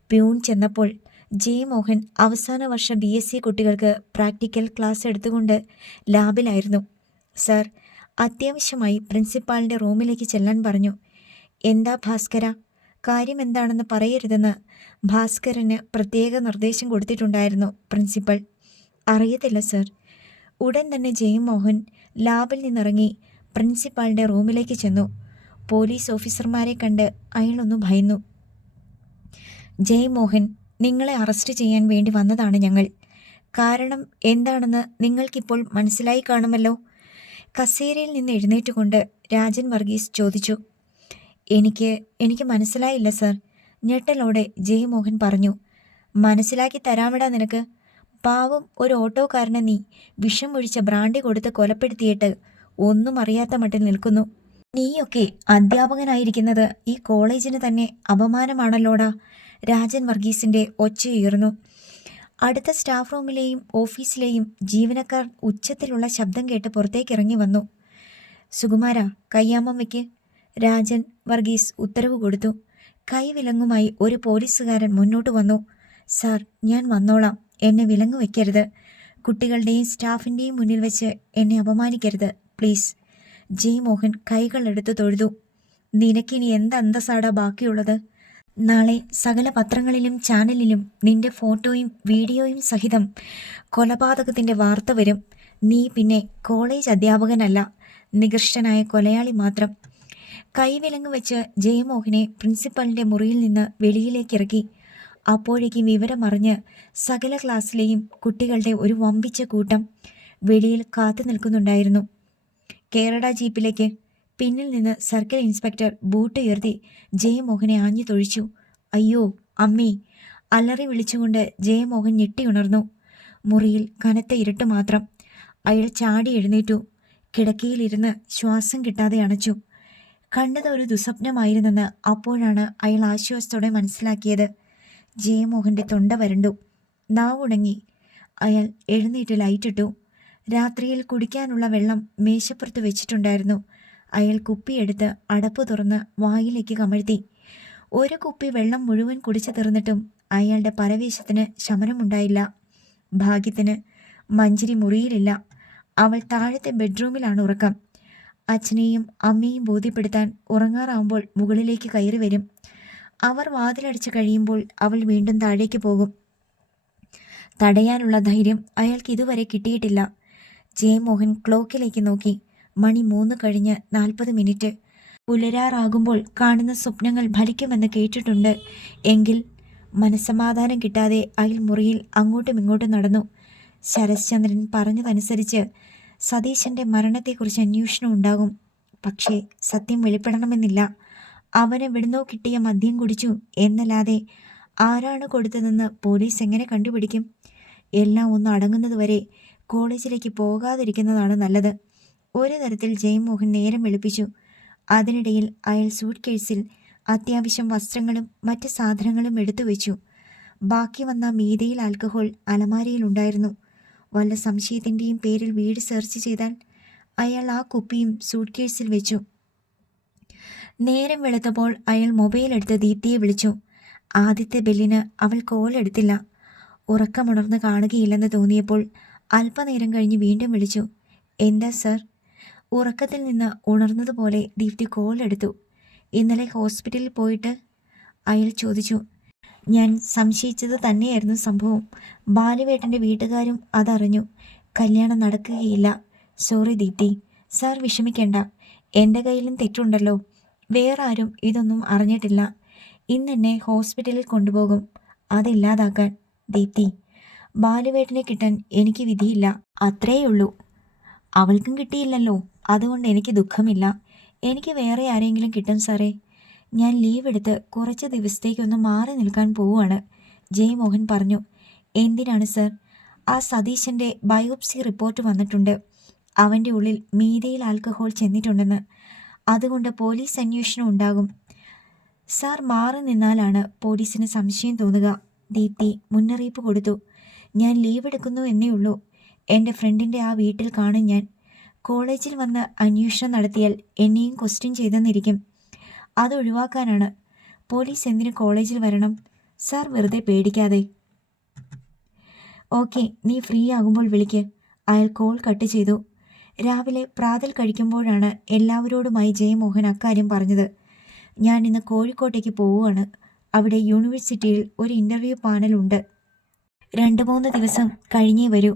പ്യൂൺ ചെന്നപ്പോൾ ജയമോഹൻ അവസാന വർഷ BSc കുട്ടികൾക്ക് പ്രാക്ടിക്കൽ ക്ലാസ് എടുത്തുകൊണ്ട് ലാബിലായിരുന്നു. സാർ, അത്യാവശ്യമായി പ്രിൻസിപ്പാളിൻ്റെ റൂമിലേക്ക് ചെല്ലാൻ പറഞ്ഞു. എന്താ ഭാസ്കര? കാര്യമെന്താണെന്ന് പറയരുതെന്ന് ഭാസ്കരന് പ്രത്യേക നിർദ്ദേശം കൊടുത്തിട്ടുണ്ടായിരുന്നു പ്രിൻസിപ്പൽ. അറിയത്തില്ല സർ. ഉടൻ തന്നെ ജയമോഹൻ ലാബിൽ നിന്നിറങ്ങി പ്രിൻസിപ്പാളിൻ്റെ റൂമിലേക്ക് ചെന്നു. പോലീസ് ഓഫീസർമാരെ കണ്ട് അയാളൊന്നു ഭയന്നു. ജയമോഹൻ, നിങ്ങളെ അറസ്റ്റ് ചെയ്യാൻ വേണ്ടി വന്നതാണ് ഞങ്ങൾ. കാരണം എന്താണെന്ന് നിങ്ങൾക്കിപ്പോൾ മനസ്സിലായി കാണുമല്ലോ. കസേരയിൽ നിന്ന് എഴുന്നേറ്റുകൊണ്ട് രാജൻ വർഗീസ് ചോദിച്ചു. എനിക്ക് മനസ്സിലായില്ല സർ. ഞെട്ടലോടെ ജയമോഹൻ പറഞ്ഞു. മനസ്സിലാക്കി തരാമിടാ നിനക്ക്. പാവം ഒരു ഓട്ടോക്കാരനെ നീ വിഷം ഒഴിച്ച ബ്രാൻഡി കൊടുത്ത് കൊലപ്പെടുത്തിയിട്ട് ഒന്നും അറിയാത്ത മട്ടിൽ നിൽക്കുന്നു. നീയൊക്കെ അധ്യാപകനായിരിക്കുന്നത് ഈ കോളേജിന് തന്നെ അപമാനമാണല്ലോടാ. രാജൻ വർഗീസിൻ്റെ ഒച്ചയുയർന്നു. അടുത്ത സ്റ്റാഫ് റൂമിലെയും ഓഫീസിലെയും ജീവനക്കാർ ഉച്ചത്തിലുള്ള ശബ്ദം കേട്ട് പുറത്തേക്കിറങ്ങി വന്നു. സുകുമാര, കയ്യാമം വയ്ക്ക്. രാജൻ വർഗീസ് ഉത്തരവ് കൊടുത്തു. കൈവിലങ്ങുമായി ഒരു പോലീസുകാരൻ മുന്നോട്ട് വന്നു. സാർ, ഞാൻ വന്നോളാം. എന്നെ വിലങ്ങു വയ്ക്കരുത്. കുട്ടികളുടെയും സ്റ്റാഫിൻ്റെയും മുന്നിൽ വെച്ച് എന്നെ അപമാനിക്കരുത് പ്ലീസ്. ജയമോഹൻ കൈകളെടുത്ത് തൊഴുതു. നിനക്കിനി എന്ത് അന്തസ്സാടാ ബാക്കിയുള്ളത്? നാളെ സകല പത്രങ്ങളിലും ചാനലിലും നിന്റെ ഫോട്ടോയും വീഡിയോയും സഹിതം കൊലപാതകത്തിൻ്റെ വാർത്ത വരും. നീ പിന്നെ കോളേജ് അധ്യാപകനല്ല, നികൃഷ്ടനായ കൊലയാളി മാത്രം. കൈവിലങ്ങ് വെച്ച് ജയമോഹനെ പ്രിൻസിപ്പലിൻ്റെ മുറിയിൽ നിന്ന് വെളിയിലേക്കിറക്കി. അപ്പോഴേക്കും വിവരമറിഞ്ഞ് സകല ക്ലാസ്സിലെയും കുട്ടികളുടെ ഒരു വമ്പിച്ച കൂട്ടം വെളിയിൽ കാത്തു നിൽക്കുന്നുണ്ടായിരുന്നു. കേരള ജീപ്പിലേക്ക്. പിന്നിൽ നിന്ന് സർക്കിൾ ഇൻസ്പെക്ടർ ബൂട്ട് ഉയർത്തി ജയമോഹനെ ആഞ്ഞു തൊഴിച്ചു. അയ്യോ അമ്മേ! അലറി വിളിച്ചുകൊണ്ട് ജയമോഹൻ ഞെട്ടിയുണർന്നു. മുറിയിൽ കനത്ത ഇരുട്ട് മാത്രം. അയാൾ ചാടി എഴുന്നേറ്റു. കിടക്കയിലിരുന്ന് ശ്വാസം കിട്ടാതെ അണച്ചു. കണ്ടത് ഒരു ദുസ്വപ്നമായിരുന്നെന്ന് അപ്പോഴാണ് അയാൾ ആശ്വാസത്തോടെ മനസ്സിലാക്കിയത്. ജയമോഹൻ്റെ തൊണ്ട വരണ്ടു, നാവുണങ്ങി. അയാൾ എഴുന്നേറ്റ് ലൈറ്റിട്ടു. രാത്രിയിൽ കുടിക്കാനുള്ള വെള്ളം മേശപ്പുറത്ത് വെച്ചിട്ടുണ്ടായിരുന്നു. അയാൾ കുപ്പിയെടുത്ത് അടപ്പ് തുറന്ന് വായിലേക്ക് കമഴ്ത്തി. ഒരു കുപ്പി വെള്ളം മുഴുവൻ കുടിച്ചു തീർന്നിട്ടും അയാളുടെ പരവേശത്തിന് ശമനമുണ്ടായില്ല. ഭാഗ്യത്തിന് മഞ്ജരി മുറിയിലില്ല. അവൾ താഴത്തെ ബെഡ്റൂമിലാണ് ഉറക്കം. അച്ഛനെയും അമ്മയെയും ബോധ്യപ്പെടുത്താൻ ഉറങ്ങാറാവുമ്പോൾ മുകളിലേക്ക് കയറി വരും. അവർ വാതിലടച്ച് കഴിയുമ്പോൾ അവൾ വീണ്ടും താഴേക്ക് പോകും. തടയാനുള്ള ധൈര്യം അയാൾക്ക് ഇതുവരെ കിട്ടിയിട്ടില്ല. ജയമോഹൻ ക്ലോക്കിലേക്ക് നോക്കി. മണി 3:40. പുലരാറാകുമ്പോൾ കാണുന്ന സ്വപ്നങ്ങൾ ഫലിക്കുമെന്ന് കേട്ടിട്ടുണ്ട്. എങ്കിൽ മനസ്സമാധാനം കിട്ടാതെ അയാൾ മുറിയിൽ അങ്ങോട്ടും ഇങ്ങോട്ടും നടന്നു. ശരശ്ചന്ദ്രൻ പറഞ്ഞതനുസരിച്ച് സതീശൻ്റെ മരണത്തെക്കുറിച്ച് അന്വേഷണം ഉണ്ടാകും. പക്ഷേ സത്യം വെളിപ്പെടണമെന്നില്ല. അവനെവിടുന്നോ കിട്ടിയ മദ്യം കുടിച്ചു എന്നല്ലാതെ ആരാണ് കൊടുത്തതെന്ന് പോലീസ് എങ്ങനെ കണ്ടുപിടിക്കും? എല്ലാം ഒന്ന് അടങ്ങുന്നതുവരെ കോളേജിലേക്ക് പോകാതിരിക്കുന്നതാണ് നല്ലത്. ഒരു തരത്തിൽ ജയമോഹൻ നേരം വെളുപ്പിച്ചു. അതിനിടയിൽ അയാൾ സൂട്ട് കേസിൽ അത്യാവശ്യം വസ്ത്രങ്ങളും മറ്റ് സാധനങ്ങളും എടുത്തു വെച്ചു. ബാക്കി വന്ന മീതയിൽ ആൽക്കഹോൾ അലമാരയിലുണ്ടായിരുന്നു. വല്ല സംശയത്തിൻ്റെയും പേരിൽ വീട് സെർച്ച് ചെയ്താൽ അയാൾ ആ കുപ്പിയും സൂട്ട് കേസിൽ വെച്ചു. നേരം വെളുത്തപ്പോൾ അയാൾ മൊബൈൽ എടുത്ത് ദീപ്തിയെ വിളിച്ചു. ആദ്യത്തെ ബെല്ലിന് അവൾ കോൾ എടുത്തില്ല. ഉറക്കമുണർന്ന് കാണുകയില്ലെന്ന് തോന്നിയപ്പോൾ അല്പനേരം കഴിഞ്ഞ് വീണ്ടും വിളിച്ചു. എന്താ സർ? ഉറക്കത്തിൽ നിന്ന് ഉണർന്നതുപോലെ ദീപ്തി കോൾ എടുത്തു. ഇന്നലെ ഹോസ്പിറ്റലിൽ പോയിട്ട്? അയാൾ ചോദിച്ചു. ഞാൻ സംശയിച്ചത് തന്നെയായിരുന്നു സംഭവം. ബാലുവേട്ടൻ്റെ വീട്ടുകാരും അതറിഞ്ഞു. കല്യാണം നടക്കുകയില്ല. സോറി ദീപ്തി. സാർ വിഷമിക്കേണ്ട. എൻ്റെ കയ്യിലും തെറ്റുണ്ടല്ലോ. വേറെ ആരും ഇതൊന്നും അറിഞ്ഞിട്ടില്ല. ഇന്നെന്നെ ഹോസ്പിറ്റലിൽ കൊണ്ടുപോകും അതില്ലാതാക്കാൻ. ദീപ്തി, ബാലുവേട്ടനെ കിട്ടാൻ എനിക്ക് വിധിയില്ല, അത്രേയുള്ളൂ. അവൾക്കും കിട്ടിയില്ലല്ലോ, അതുകൊണ്ട് എനിക്ക് ദുഃഖമില്ല. എനിക്ക് വേറെ ആരെങ്കിലും കിട്ടും സാറേ. ഞാൻ ലീവ് എടുത്ത് കുറച്ച് ദിവസത്തേക്കൊന്ന് മാറി നിൽക്കാൻ പോവുകയാണ്, ജയമോഹൻ പറഞ്ഞു. എന്തിനാണ് സർ? ആ സതീശൻ്റെ ബയോപ്സി റിപ്പോർട്ട് വന്നിട്ടുണ്ട്. അവൻ്റെ ഉള്ളിൽ മീതയിൽ ആൽക്കഹോൾ ചെന്നിട്ടുണ്ടെന്ന്. അതുകൊണ്ട് പോലീസ് അന്വേഷണം ഉണ്ടാകും. സാർ മാറി നിന്നാലാണ് പോലീസിന് സംശയം തോന്നുക. ദീപ്തി മുന്നറിയിപ്പ് കൊടുത്തു. ഞാൻ ലീവ് എടുക്കുന്നു എന്നേ ഉള്ളൂ. എൻ്റെ ഫ്രണ്ടിൻ്റെ ആ വീട്ടിൽ കാണും ഞാൻ. കോളേജിൽ വന്ന് അന്വേഷണം നടത്തിയാൽ എന്നെയും ക്വസ്റ്റ്യൻ ചെയ്തെന്നിരിക്കും. അതൊഴിവാക്കാനാണ്. പോലീസ് എന്തിനു കോളേജിൽ വരണം? സാർ വെറുതെ പേടിക്കാതെ. ഓക്കെ, നീ ഫ്രീ ആകുമ്പോൾ വിളിക്ക്. അയാൾ കോൾ കട്ട് ചെയ്തു. രാവിലെ പ്രാതൽ കഴിക്കുമ്പോഴാണ് എല്ലാവരോടുമായി ജയമോഹൻ അക്കാര്യം പറഞ്ഞത്. ഞാൻ ഇന്ന് കോഴിക്കോട്ടേക്ക് പോവുകയാണ്. അവിടെ യൂണിവേഴ്സിറ്റിയിൽ ഒരു ഇൻ്റർവ്യൂ പാനലുണ്ട്. 2-3 ദിവസം കഴിഞ്ഞേ വരൂ.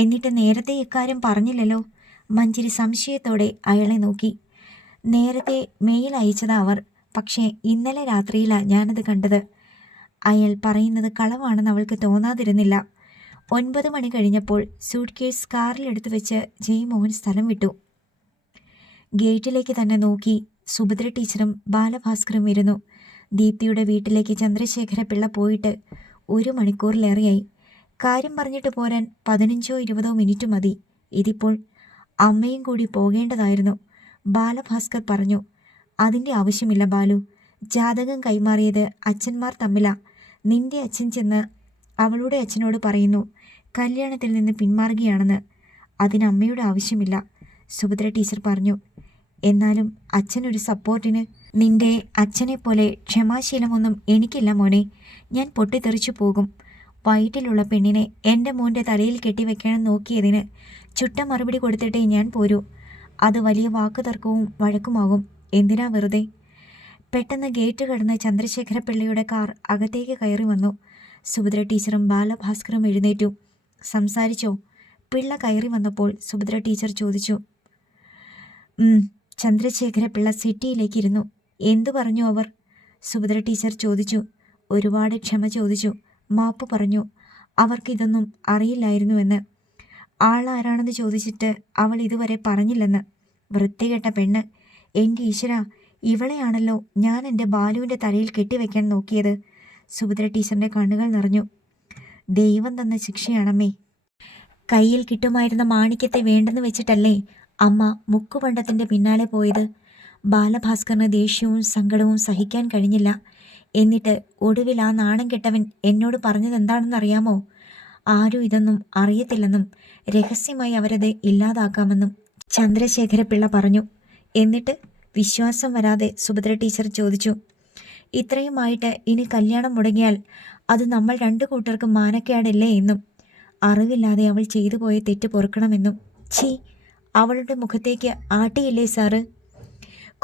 എന്നിട്ട് നേരത്തെ ഇക്കാര്യം പറഞ്ഞില്ലല്ലോ? മഞ്ജരി സംശയത്തോടെ അയാളെ നോക്കി. നേരത്തെ മെയിൽ അയച്ചതാ അവർ. പക്ഷേ ഇന്നലെ രാത്രിയിലാണ് ഞാനത് കണ്ടത്. അയാൾ പറയുന്നത് കളവാണെന്ന് അവൾക്ക് തോന്നാതിരുന്നില്ല. 9 മണി കഴിഞ്ഞപ്പോൾ സൂട്ട് കേസ് കാറിലെടുത്ത് വെച്ച് ജയമോഹൻ സ്ഥലം വിട്ടു. ഗേറ്റിലേക്ക് തന്നെ നോക്കി സുഭദ്ര ടീച്ചറും ബാലഭാസ്കറും ഇരുന്നു. ദീപ്തിയുടെ വീട്ടിലേക്ക് ചന്ദ്രശേഖര പിള്ള പോയിട്ട് 1 മണിക്കൂറിലേറെയായി. കാര്യം പറഞ്ഞിട്ട് പോരാൻ 15-20 മിനിറ്റ് മതി. ഇതിപ്പോൾ അമ്മയും കൂടി പോകേണ്ടതായിരുന്നു. ബാലഭാസ്കർ പറഞ്ഞു. അതിൻ്റെ ആവശ്യമില്ല ബാലു. ജാതകം കൈമാറിയത് അച്ഛന്മാർ തമ്മിലാ. നിന്റെ അച്ഛൻ ചെന്ന് അവളുടെ അച്ഛനോട് പറയുന്നു കല്യാണത്തിൽ നിന്ന് പിന്മാറുകയാണെന്ന്. അതിന് അമ്മയുടെ ആവശ്യമില്ല, സുഭദ്ര ടീച്ചർ പറഞ്ഞു. എന്നാലും അച്ഛനൊരു സപ്പോർട്ടിന്. നിന്റെ അച്ഛനെപ്പോലെ ക്ഷമാശീലമൊന്നും എനിക്കില്ല മോനെ. ഞാൻ പൊട്ടിത്തെറിച്ചു പോകും. വയറ്റിലുള്ള പെണ്ണിനെ എൻ്റെ മോൻ്റെ തലയിൽ കെട്ടിവെക്കണം നോക്കിയതിന് ചുട്ട മറുപടി കൊടുത്തിട്ടേ ഞാൻ പോരൂ. അത് വലിയ വാക്കുതർക്കവും വഴക്കുമാകും. എന്തിനാ വെറുതെ? പെട്ടെന്ന് ഗേറ്റ് കടന്ന് ചന്ദ്രശേഖര പിള്ളയുടെ കാർ അകത്തേക്ക് കയറി വന്നു. സുഭദ്ര ടീച്ചറും ബാലഭാസ്കറും എഴുന്നേറ്റു. സംസാരിച്ചോ? പിള്ള കയറി വന്നപ്പോൾ സുഭദ്ര ടീച്ചർ ചോദിച്ചു. ചന്ദ്രശേഖര പിള്ള സിറ്റിയിലേക്ക് ഇരുന്നു. എന്തു പറഞ്ഞു അവർ? സുഭദ്ര ടീച്ചർ ചോദിച്ചു. ഒരുപാട് ക്ഷമ ചോദിച്ചു. മാപ്പ് പറഞ്ഞു. അവർക്കിതൊന്നും അറിയില്ലായിരുന്നുവെന്ന്. ആളാരാണെന്ന് ചോദിച്ചിട്ട് അവൾ ഇതുവരെ പറഞ്ഞില്ലെന്ന്. വൃത്തികെട്ട പെണ്ണ്. എൻ്റെ ഈശ്വര, ഇവളെയാണല്ലോ ഞാൻ എൻ്റെ ബാലുവിൻ്റെ തലയിൽ കെട്ടിവെക്കാൻ നോക്കിയത്. സുഭദ്ര ടീച്ചറിൻ്റെ കണ്ണുകൾ നിറഞ്ഞു. ദൈവം തന്ന ശിക്ഷയാണമ്മേ. കയ്യിൽ കിട്ടുമായിരുന്ന മാണിക്യത്തെ വേണ്ടെന്ന് വെച്ചിട്ടല്ലേ അമ്മ മുക്കുപണ്ടത്തിൻ്റെ പിന്നാലെ പോയത്? ബാലഭാസ്കറിന് ദേഷ്യവും സങ്കടവും സഹിക്കാൻ കഴിഞ്ഞില്ല. എന്നിട്ട് ഒടുവിൽ ആ നാണം കെട്ടവൻ എന്നോട് പറഞ്ഞതെന്താണെന്നറിയാമോ? ആരും ഇതൊന്നും അറിയത്തില്ലെന്നും രഹസ്യമായി അവരത് ഇല്ലാതാക്കാമെന്നും ചന്ദ്രശേഖര പിള്ള പറഞ്ഞു. എന്നിട്ട് വിശ്വാസം വരാതെ സുഭദ്ര ടീച്ചർ ചോദിച്ചു. ഇത്രയുമായിട്ട് ഇനി കല്യാണം മുടങ്ങിയാൽ അത് നമ്മൾ 2 കൂട്ടർക്കും മാനക്കേടല്ലേ എന്നും അറിവില്ലാതെ അവൾ ചെയ്തു പോയ തെറ്റ് പൊറുക്കണമെന്നും. ഛീ, അവളുടെ മുഖത്തേക്ക് ആട്ടിയില്ലേ സാറ്?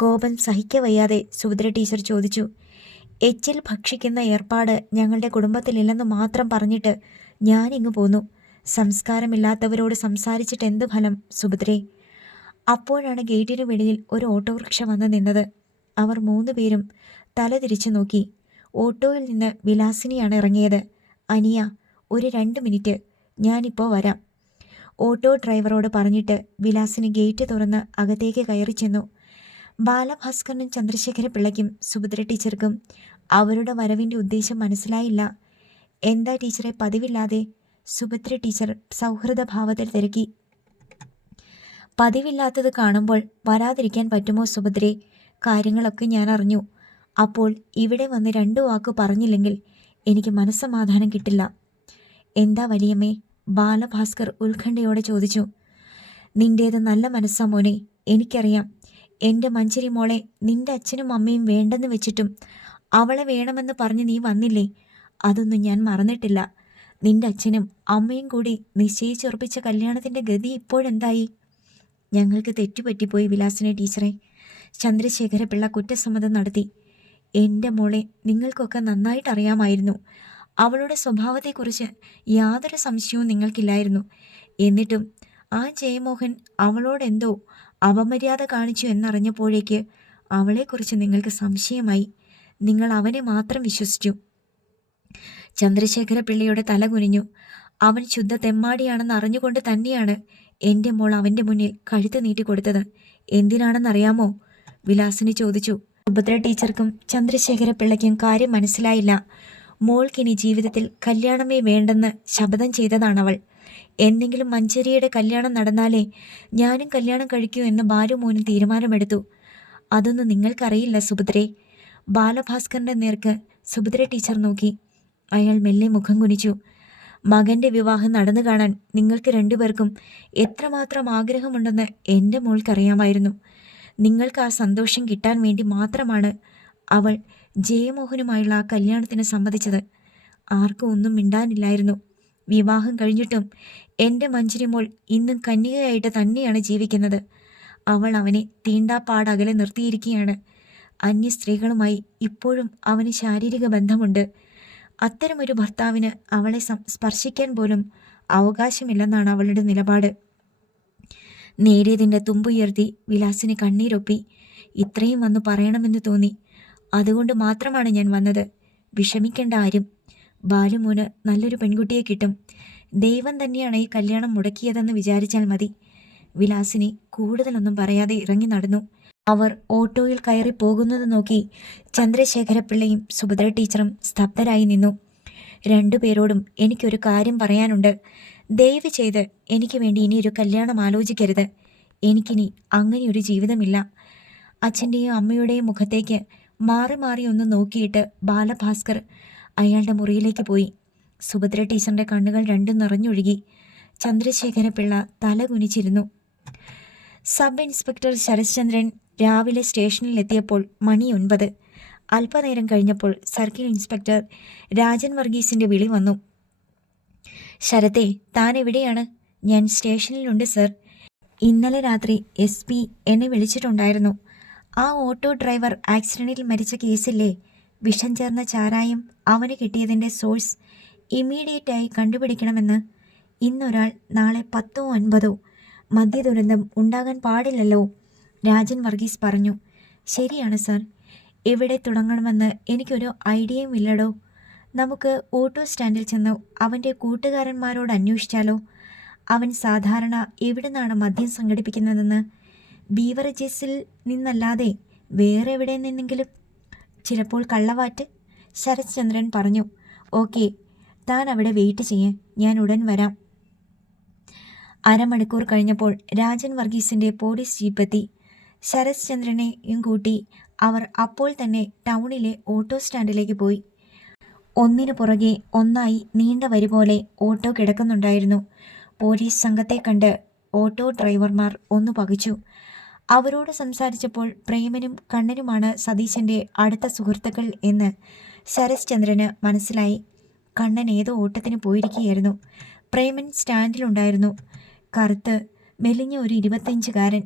കോപം സഹിക്കവയ്യാതെ സുഭദ്ര ടീച്ചർ ചോദിച്ചു. എച്ചിൽ ഭക്ഷിക്കുന്ന ഏർപ്പാട് ഞങ്ങളുടെ കുടുംബത്തിലില്ലെന്ന് മാത്രം പറഞ്ഞിട്ട് ഞാനിങ്ങ് പോന്നു. സംസ്കാരമില്ലാത്തവരോട് സംസാരിച്ചിട്ട് എന്ത് ഫലം സുഭദ്രേ? അപ്പോഴാണ് ഗേറ്റിന് വെളിയിൽ ഒരു ഓട്ടോറിക്ഷ വന്ന് നിന്നത്. അവർ 3 പേരും തല തിരിച്ചു നോക്കി. ഓട്ടോയിൽ നിന്ന് വിലാസിനിയാണ് ഇറങ്ങിയത്. അനിയ, ഒരു 2 മിനിറ്റ്, ഞാനിപ്പോൾ വരാം. ഓട്ടോ ഡ്രൈവറോട് പറഞ്ഞിട്ട് വിലാസിനി ഗേറ്റ് തുറന്ന് അകത്തേക്ക് കയറി ചെന്നു. ബാലഭാസ്കറിനും ചന്ദ്രശേഖര പിള്ളയ്ക്കും സുഭദ്ര ടീച്ചർക്കും അവരുടെ വരവിൻ്റെ ഉദ്ദേശം മനസ്സിലായില്ല. എന്താ ടീച്ചറെ പതിവില്ലാതെ? സുഭദ്ര ടീച്ചർ സൗഹൃദഭാവത്തിൽ തിരക്കി. പതിവില്ലാത്തത് കാണുമ്പോൾ വരാതിരിക്കാൻ പറ്റുമോ സുഭദ്രേ? കാര്യങ്ങളൊക്കെ ഞാൻ അറിഞ്ഞു. അപ്പോൾ ഇവിടെ വന്ന് 2 വാക്ക് പറഞ്ഞില്ലെങ്കിൽ എനിക്ക് മനസ്സമാധാനം കിട്ടില്ല. എന്താ വലിയമ്മേ? ബാലഭാസ്കർ ഉത്കണ്ഠയോടെ ചോദിച്ചു. നിന്റേത് നല്ല മനസ്സാ മോനെ, എനിക്കറിയാം. എൻ്റെ മഞ്ചരി മോളെ നിന്റെ അച്ഛനും അമ്മയും വേണ്ടെന്ന് വെച്ചിട്ടും അവളെ വേണമെന്ന് പറഞ്ഞ് നീ വന്നില്ലേ? അതൊന്നും ഞാൻ മറന്നിട്ടില്ല. നിന്റെ അച്ഛനും അമ്മയും കൂടി നിശ്ചയിച്ചുറപ്പിച്ച കല്യാണത്തിൻ്റെ ഗതി ഇപ്പോഴെന്തായി? ഞങ്ങൾക്ക് തെറ്റുപറ്റിപ്പോയി വിലാസിനി ടീച്ചറെ. ചന്ദ്രശേഖര പിള്ള കുറ്റസമ്മതം നടത്തി. എൻ്റെ മോളെ നിങ്ങൾക്കൊക്കെ നന്നായിട്ട് അറിയാമായിരുന്നു. അവളുടെ സ്വഭാവത്തെക്കുറിച്ച് യാതൊരു സംശയവും നിങ്ങൾക്കില്ലായിരുന്നു. എന്നിട്ടും ആ ജയമോഹൻ അവളോടെന്തോ അപമര്യാദ കാണിച്ചു എന്നറിഞ്ഞപ്പോഴേക്ക് അവളെക്കുറിച്ച് നിങ്ങൾക്ക് സംശയമായി. നിങ്ങൾ അവനെ മാത്രം വിശ്വസിച്ചു. ചന്ദ്രശേഖര പിള്ളയുടെ തല കുനിഞ്ഞു. അവൻ ശുദ്ധ തെമ്മാടിയാണെന്ന് അറിഞ്ഞുകൊണ്ട് തന്നെയാണ് എൻ്റെ മോൾ അവൻ്റെ മുന്നിൽ കഴുത്ത് നീട്ടിക്കൊടുത്തത്. എന്തിനാണെന്നറിയാമോ? വിലാസിനി ചോദിച്ചു. സുഭദ്ര ടീച്ചർക്കും ചന്ദ്രശേഖര പിള്ളയ്ക്കും കാര്യം മനസ്സിലായില്ല. മോൾക്കിനി ജീവിതത്തിൽ കല്യാണമേ വേണ്ടെന്ന് ശപഥം ചെയ്തതാണവൾ. എന്തെങ്കിലും മഞ്ചരിയുടെ കല്യാണം നടന്നാലേ ഞാനും കല്യാണം കഴിക്കൂ എന്ന് ബാലുമോനും തീരുമാനമെടുത്തു. അതൊന്നും നിങ്ങൾക്കറിയില്ല സുഭദ്രേ. ബാലഭാസ്കറിൻ്റെ നേർക്ക് സുഭദ്ര ടീച്ചർ നോക്കി. അയാൾ മെല്ലെ മുഖം കുനിച്ചു. മകൻ്റെ വിവാഹം നടന്നു കാണാൻ നിങ്ങൾക്ക് 2 പേർക്കും എത്രമാത്രം ആഗ്രഹമുണ്ടെന്ന് എൻ്റെ മോൾക്കറിയാമായിരുന്നു. നിങ്ങൾക്ക് ആ സന്തോഷം കിട്ടാൻ വേണ്ടി മാത്രമാണ് അവൾ ജയമോഹനുമായുള്ള ആ കല്യാണത്തിന് സമ്മതിച്ചത്. ആർക്കും ഒന്നും മിണ്ടാനില്ലായിരുന്നു. വിവാഹം കഴിഞ്ഞിട്ടും എൻ്റെ മഞ്ചരി മോൾ ഇന്നും കന്യകയായിട്ട് തന്നെയാണ് ജീവിക്കുന്നത്. അവൾ അവനെ തീണ്ടാപ്പാടകലെ നിർത്തിയിരിക്കുകയാണ്. അന്യ സ്ത്രീകളുമായി ഇപ്പോഴും അവന് ശാരീരിക ബന്ധമുണ്ട്. അത്തരമൊരു ഭർത്താവിന് അവളെ സ്പർശിക്കാൻ പോലും അവകാശമില്ലെന്നാണ് അവളുടെ നിലപാട്. നേരിയതിൻ്റെ തുമ്പുയർത്തി വിലാസിന് കണ്ണീരൊപ്പി. ഇത്രയും വന്ന് പറയണമെന്ന് തോന്നി. അതുകൊണ്ട് മാത്രമാണ് ഞാൻ വന്നത്. വിഷമിക്കേണ്ട ആരും. ബാലുമോന് നല്ലൊരു പെൺകുട്ടിയെ കിട്ടും. ദൈവം തന്നെയാണ് ഈ കല്യാണം മുടക്കിയതെന്ന് വിചാരിച്ചാൽ മതി. വിലാസിനി കൂടുതലൊന്നും പറയാതെ ഇറങ്ങി നടന്നു. അവർ ഓട്ടോയിൽ കയറി പോകുന്നത് നോക്കി ചന്ദ്രശേഖരപിള്ളയും സുഭദ്ര ടീച്ചറും സ്തബ്ധരായി നിന്നു. രണ്ടുപേരോടും എനിക്കൊരു കാര്യം പറയാനുണ്ട്. ദയവ് ചെയ്ത് എനിക്ക് വേണ്ടി ഇനിയൊരു കല്യാണം ആലോചിക്കരുത്. എനിക്കിനി അങ്ങനെയൊരു ജീവിതമില്ല. അച്ഛൻ്റെയും അമ്മയുടെയും മുഖത്തേക്ക് മാറി മാറി ഒന്ന് നോക്കിയിട്ട് ബാലഭാസ്കർ അയാളുടെ മുറിയിലേക്ക് പോയി. സുഭദ്ര ടീച്ചറിൻ്റെ കണ്ണുകൾ രണ്ടും നിറഞ്ഞൊഴുകി. ചന്ദ്രശേഖരപിള്ള തല കുനിച്ചിരുന്നു. സബ് ഇൻസ്പെക്ടർ ശരത്ചന്ദ്രൻ രാവിലെ സ്റ്റേഷനിലെത്തിയപ്പോൾ മണി 9. അല്പനേരം കഴിഞ്ഞപ്പോൾ സർക്കിൾ ഇൻസ്പെക്ടർ രാജൻ വർഗീസിൻ്റെ വിളി വന്നു. ശരത്തെ, താൻ എവിടെയാണ്? ഞാൻ സ്റ്റേഷനിലുണ്ട് സർ. ഇന്നലെ രാത്രി SP എന്നെ വിളിച്ചിട്ടുണ്ടായിരുന്നു. ആ ഓട്ടോ ഡ്രൈവർ ആക്സിഡൻറ്റിൽ മരിച്ച കേസില്ലേ, വിഷം ചേർന്ന ചാരായം അവന് കിട്ടിയതിൻ്റെ സോഴ്സ് ഇമ്മീഡിയറ്റായി കണ്ടുപിടിക്കണമെന്ന്. ഇന്നൊരാൾ, നാളെ 10ഓ 9ഓ. മദ്യദുരന്തം ഉണ്ടാകാൻ പാടില്ലല്ലോ, രാജൻ വർഗീസ് പറഞ്ഞു. ശരിയാണ് സർ. എവിടെ തുടങ്ങണമെന്ന് എനിക്കൊരു ഐഡിയയും ഇല്ലടോ. നമുക്ക് ഓട്ടോ സ്റ്റാൻഡിൽ ചെന്ന് അവൻ്റെ കൂട്ടുകാരന്മാരോട് അന്വേഷിച്ചാലോ? അവൻ സാധാരണ എവിടുന്നാണ് മദ്യം സംഘടിപ്പിക്കുന്നതെന്ന്. ബീവറേജസിൽ നിന്നല്ലാതെ വേറെ എവിടെ നിന്നെങ്കിലും. ചിലപ്പോൾ കള്ളവാറ്റ്, ശരത്ചന്ദ്രൻ പറഞ്ഞു. ഓക്കെ, താൻ അവിടെ വെയിറ്റ് ചെയ്യേ, ഞാൻ ഉടൻ വരാം. അരമണിക്കൂർ കഴിഞ്ഞപ്പോൾ രാജൻ വർഗീസിൻ്റെ പോലീസ് ജീപ്പെത്തി. ശരത്ചന്ദ്രനെയും കൂട്ടി അവർ അപ്പോൾ തന്നെ ടൗണിലെ ഓട്ടോ സ്റ്റാൻഡിലേക്ക് പോയി. ഒന്നിനു പുറകെ ഒന്നായി നീണ്ട വരി പോലെ ഓട്ടോ കിടക്കുന്നുണ്ടായിരുന്നു. പോലീസ് സംഘത്തെ കണ്ട് ഓട്ടോ ഡ്രൈവർമാർ ഒന്ന് പകച്ചു. അവരോട് സംസാരിച്ചപ്പോൾ പ്രേമനും കണ്ണനുമാണ് സതീശൻ്റെ അടുത്ത സുഹൃത്തുക്കൾ എന്ന് ശരത്ചന്ദ്രന് മനസ്സിലായി. കണ്ണൻ ഏതോ ഓട്ടത്തിന് പോയിരിക്കുകയായിരുന്നു. പ്രേമൻ സ്റ്റാൻഡിലുണ്ടായിരുന്നു. കറുത്ത് മെലിഞ്ഞ ഒരു 25കാരൻ.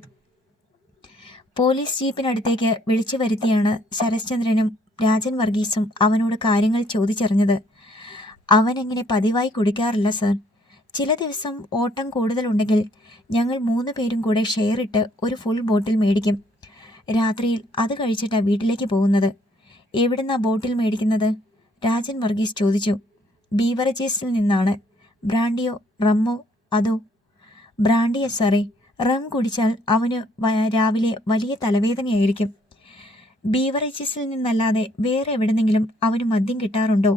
പോലീസ് ജീപ്പിനടുത്തേക്ക് വിളിച്ചു വരുത്തിയാണ് ശരത്ചന്ദ്രനും രാജൻ വർഗീസും അവനോട് കാര്യങ്ങൾ ചോദിച്ചറിഞ്ഞത്. അവനെങ്ങനെ പതിവായി കുടിക്കാറില്ല സർ. ചില ദിവസം ഓട്ടം കൂടുതലുണ്ടെങ്കിൽ ഞങ്ങൾ 3 പേരും കൂടെ ഷെയർ ഇട്ട് ഒരു ഫുൾ ബോട്ടിൽ മേടിക്കും. രാത്രിയിൽ അത് കഴിച്ചിട്ടാണ് വീട്ടിലേക്ക് പോകുന്നത്. എവിടുന്നാ ബോട്ടിൽ മേടിക്കുന്നത്? രാജൻ വർഗീസ് ചോദിച്ചു. ബീവറേജസിൽ നിന്നാണ്. ബ്രാൻഡിയോ റമ്മോ അതോ? ബ്രാൻഡിയ സാറേ. റം കുടിച്ചാൽ അവന് രാവിലെ വലിയ തലവേദനയായിരിക്കും. ബീവറേജസിൽ നിന്നല്ലാതെ വേറെ എവിടെന്നെങ്കിലും അവന് മദ്യം കിട്ടാറുണ്ടോ?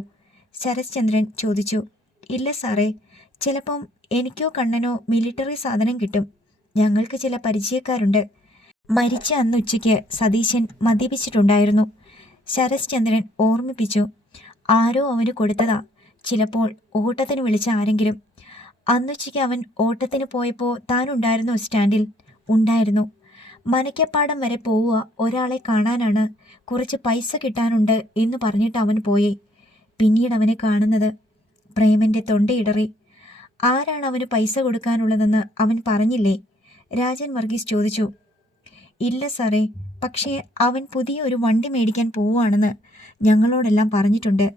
ശരത്ചന്ദ്രൻ ചോദിച്ചു. ഇല്ല സാറേ. ചിലപ്പം എനിക്കോ കണ്ണനോ മിലിറ്ററി സാധനം കിട്ടും. ഞങ്ങൾക്ക് ചില പരിചയക്കാരുണ്ട്. മരിച്ച അന്നുച്ചയ്ക്ക് സതീശൻ മദ്യപിച്ചിട്ടുണ്ടായിരുന്നു, ശരത്ചന്ദ്രൻ ഓർമ്മിപ്പിച്ചു. ആരോ അവന് കൊടുത്തതാ. ചിലപ്പോൾ ഓട്ടത്തിന് വിളിച്ച ആരെങ്കിലും. അന്നുച്ചയ്ക്ക് അവൻ ഓട്ടത്തിന് പോയപ്പോൾ താനുണ്ടായിരുന്നോ സ്റ്റാൻഡിൽ? ഉണ്ടായിരുന്നു. മനക്കപ്പാടം വരെ പോവുക ഒരാളെ കാണാനാണ്. കുറച്ച് പൈസ കിട്ടാനുണ്ട് എന്ന് പറഞ്ഞിട്ട് അവൻ പോയേ. പിന്നീട് അവനെ കാണുന്നത്. പ്രേമൻ്റെ തൊണ്ടയിടറി. ആരാണ് അവന് പൈസ കൊടുക്കാനുള്ളതെന്ന് അവൻ പറഞ്ഞില്ലേ? രാജൻ വർഗീസ് ചോദിച്ചു. ഇല്ല സാറേ, പക്ഷേ അവൻ പുതിയ ഒരു വണ്ടി മേടിക്കാൻ പോവുകയാണെന്ന് ഞങ്ങളോടെല്ലാം പറഞ്ഞിട്ടുണ്ട്.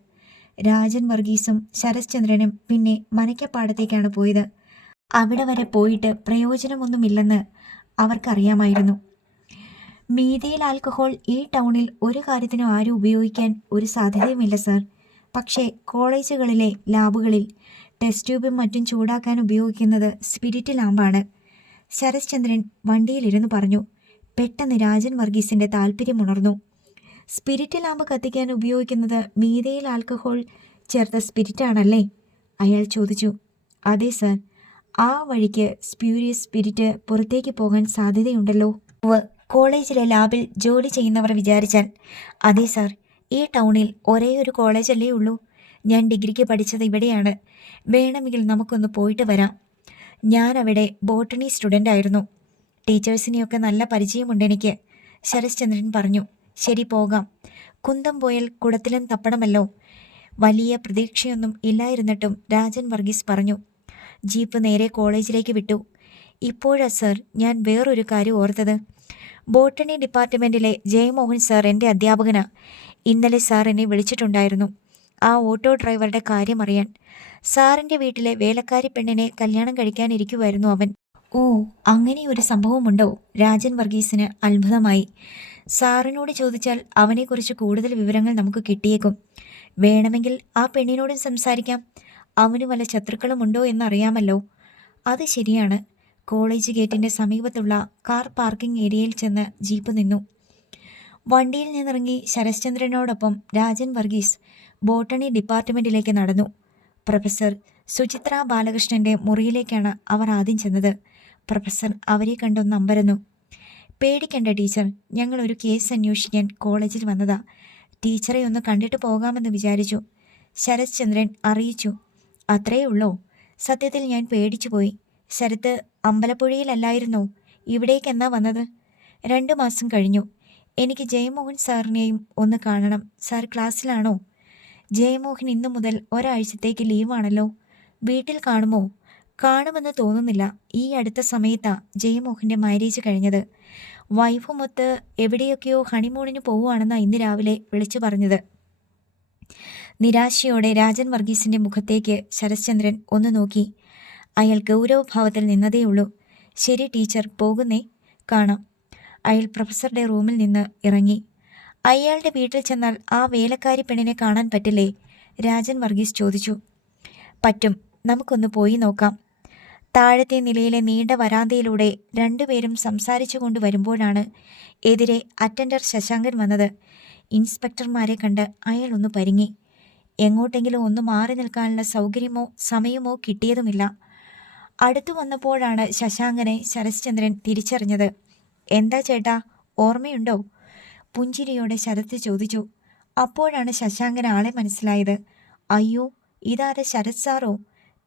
രാജൻ വർഗീസും ശരത്ചന്ദ്രനും പിന്നെ മനക്കപ്പാടത്തേക്കാണ് പോയത്. അവിടെ വരെ പോയിട്ട് പ്രയോജനമൊന്നുമില്ലെന്ന് അവർക്കറിയാമായിരുന്നു. മീഥൈൽ ആൽക്കഹോൾ ഈ ടൗണിൽ ഒരു കാര്യത്തിനും ആരും ഉപയോഗിക്കാൻ ഒരു സാധ്യതയുമില്ല സർ. പക്ഷേ കോളേജുകളിലെ ലാബുകളിൽ ടെസ്റ്റ് ട്യൂബും മറ്റും ചൂടാക്കാൻ ഉപയോഗിക്കുന്നത് സ്പിരിറ്റ് ലാമ്പാണ്, ശരത്ചന്ദ്രൻ വണ്ടിയിലിരുന്ന് പറഞ്ഞു. പെട്ടെന്ന് രാജൻ വർഗീസിൻ്റെ താല്പര്യമുണർന്നു. സ്പിരിറ്റ് ലാമ്പ് കത്തിക്കാൻ ഉപയോഗിക്കുന്നത് മീഥൈൽ ആൽക്കഹോൾ ചേർത്ത സ്പിരിറ്റാണല്ലേ? അയാൾ ചോദിച്ചു. അതെ സർ. ആ വഴിക്ക് സ്പ്യൂരിയസ് സ്പിരിറ്റ് പുറത്തേക്ക് പോകാൻ സാധ്യതയുണ്ടല്ലോ. കോളേജിലെ ലാബിൽ ജോലി ചെയ്യുന്നവർ വിചാരിച്ചാൽ. അതെ സാർ. ഈ ടൗണിൽ ഒരേ ഒരു കോളേജല്ലേ ഉള്ളൂ. ഞാൻ ഡിഗ്രിക്ക് പഠിച്ചത് ഇവിടെയാണ്. വേണമെങ്കിൽ നമുക്കൊന്ന് പോയിട്ട് വരാം. ഞാൻ അവിടെ ബോട്ടണി സ്റ്റുഡൻ്റ് ആയിരുന്നു. ടീച്ചേഴ്സിനെയൊക്കെ നല്ല പരിചയമുണ്ട് എനിക്ക്, ശരത്ചന്ദ്രൻ പറഞ്ഞു. ശരി, പോകാം. കുന്തം പോയാൽ കുടത്തിലും തപ്പണമല്ലോ. വലിയ പ്രതീക്ഷയൊന്നും ഇല്ലായിരുന്നിട്ടും രാജൻ വർഗീസ് പറഞ്ഞു. ജീപ്പ് നേരെ കോളേജിലേക്ക് വിട്ടു. ഇപ്പോഴാ സർ ഞാൻ വേറൊരു കാര്യം ഓർത്തത്. ബോട്ടണി ഡിപ്പാർട്ട്മെൻറ്റിലെ ജയമോഹൻ സാർ എൻ്റെ അധ്യാപകനാ. ഇന്നലെ സാർ എന്നെ വിളിച്ചിട്ടുണ്ടായിരുന്നു ആ ഓട്ടോ ഡ്രൈവറുടെ കാര്യം അറിയാൻ. സാറിൻ്റെ വീട്ടിലെ വേലക്കാരി പെണ്ണിനെ കല്യാണം കഴിക്കാനിരിക്കുമായിരുന്നു അവൻ. ഓ, അങ്ങനെയൊരു സംഭവമുണ്ടോ? രാജൻ വർഗീസിന് അത്ഭുതമായി. സാറിനോട് ചോദിച്ചാൽ അവനെക്കുറിച്ച് കൂടുതൽ വിവരങ്ങൾ നമുക്ക് കിട്ടിയേക്കും. വേണമെങ്കിൽ ആ പെണ്ണിനോടും സംസാരിക്കാം. അവന് വല്ല ശത്രുക്കളുമുണ്ടോ എന്നറിയാമല്ലോ. അത് ശരിയാണ്. കോളേജ് ഗേറ്റിൻ്റെ സമീപത്തുള്ള കാർ പാർക്കിംഗ് ഏരിയയിൽ ചെന്ന് ജീപ്പ് നിന്നു. വണ്ടിയിൽ നിന്നിറങ്ങി ശരശ്ചന്ദ്രനോടൊപ്പം രാജൻ വർഗീസ് ബോട്ടണി ഡിപ്പാർട്ട്മെൻറ്റിലേക്ക് നടന്നു. പ്രൊഫസർ സുചിത്ര ബാലകൃഷ്ണൻ്റെ മുറിയിലേക്കാണ് അവർ ആദ്യം ചെന്നത്. പ്രൊഫസർ അവരെ കണ്ടൊന്ന് അമ്പരന്നു. പേടിക്കണ്ട ടീച്ചർ, ഞങ്ങളൊരു കേസ് അന്വേഷിക്കാൻ കോളേജിൽ വന്നതാ. ടീച്ചറെ ഒന്ന് കണ്ടിട്ട് പോകാമെന്ന് വിചാരിച്ചു, ശരത്ചന്ദ്രൻ അറിയിച്ചു. അത്രയേ ഉള്ളോ? സത്യത്തിൽ ഞാൻ പേടിച്ചുപോയി. ശരത്ത് അമ്പലപ്പുഴയിലല്ലായിരുന്നോ? ഇവിടേക്കെന്നാ വന്നത്? 2 മാസം കഴിഞ്ഞു. എനിക്ക് ജയമോഹൻ സാറിനെയും ഒന്ന് കാണണം. സാർ ക്ലാസ്സിലാണോ? ജയമോഹൻ ഇന്നു മുതൽ ഒരാഴ്ചത്തേക്ക് ലീവാണല്ലോ. വീട്ടിൽ കാണുമോ? കാണുമെന്ന് തോന്നുന്നില്ല. ഈ അടുത്ത സമയത്താ ജയമോഹൻ്റെ മാരേജ് കഴിഞ്ഞത്. വൈഫുമൊത്ത് എവിടെയൊക്കെയോ ഹണിമൂണിന് പോവുകയാണെന്നാ ഇന്ന് രാവിലെ വിളിച്ചു പറഞ്ഞത്. നിരാശയോടെ രാജൻ വർഗീസിൻ്റെ മുഖത്തേക്ക് ശരശ്ചന്ദ്രൻ ഒന്ന് നോക്കി. അയാൾ ഗൗരവഭാവത്തിൽ നിന്നതേയുള്ളൂ. ശരി ടീച്ചർ, പോകുന്നേ, കാണാം. അയാൾ പ്രൊഫസറുടെ റൂമിൽ നിന്ന് ഇറങ്ങി. അയാളുടെ വീട്ടിൽ ചെന്നാൽ ആ വേലക്കാരി പെണ്ണിനെ കാണാൻ പറ്റില്ലേ? രാജൻ വർഗീസ് ചോദിച്ചു. പറ്റും, നമുക്കൊന്ന് പോയി നോക്കാം. താഴത്തെ നിലയിലെ നീണ്ട വരാന്തയിലൂടെ 2 പേരും സംസാരിച്ചു കൊണ്ട് വരുമ്പോഴാണ് എതിരെ അറ്റൻഡർ ശശാങ്കൻ വന്നത്. ഇൻസ്പെക്ടർമാരെ കണ്ട് അയാൾ ഒന്ന് പരിങ്ങി. എങ്ങോട്ടെങ്കിലും ഒന്ന് മാറി നിൽക്കാനുള്ള സൗകര്യമോ സമയമോ കിട്ടിയതുമില്ല. അടുത്തു വന്നപ്പോഴാണ് ശശാങ്കനെ ശരത്ചന്ദ്രൻ തിരിച്ചറിഞ്ഞത്. എന്താ ചേട്ടാ, ഓർമ്മയുണ്ടോ? പുഞ്ചിരിയോടെ ശരത്ത് ചോദിച്ചു. അപ്പോഴാണ് ശശാങ്കൻ ആളെ മനസ്സിലായത്. അയ്യോ, ഇതാരെ, ശരത് സാറോ?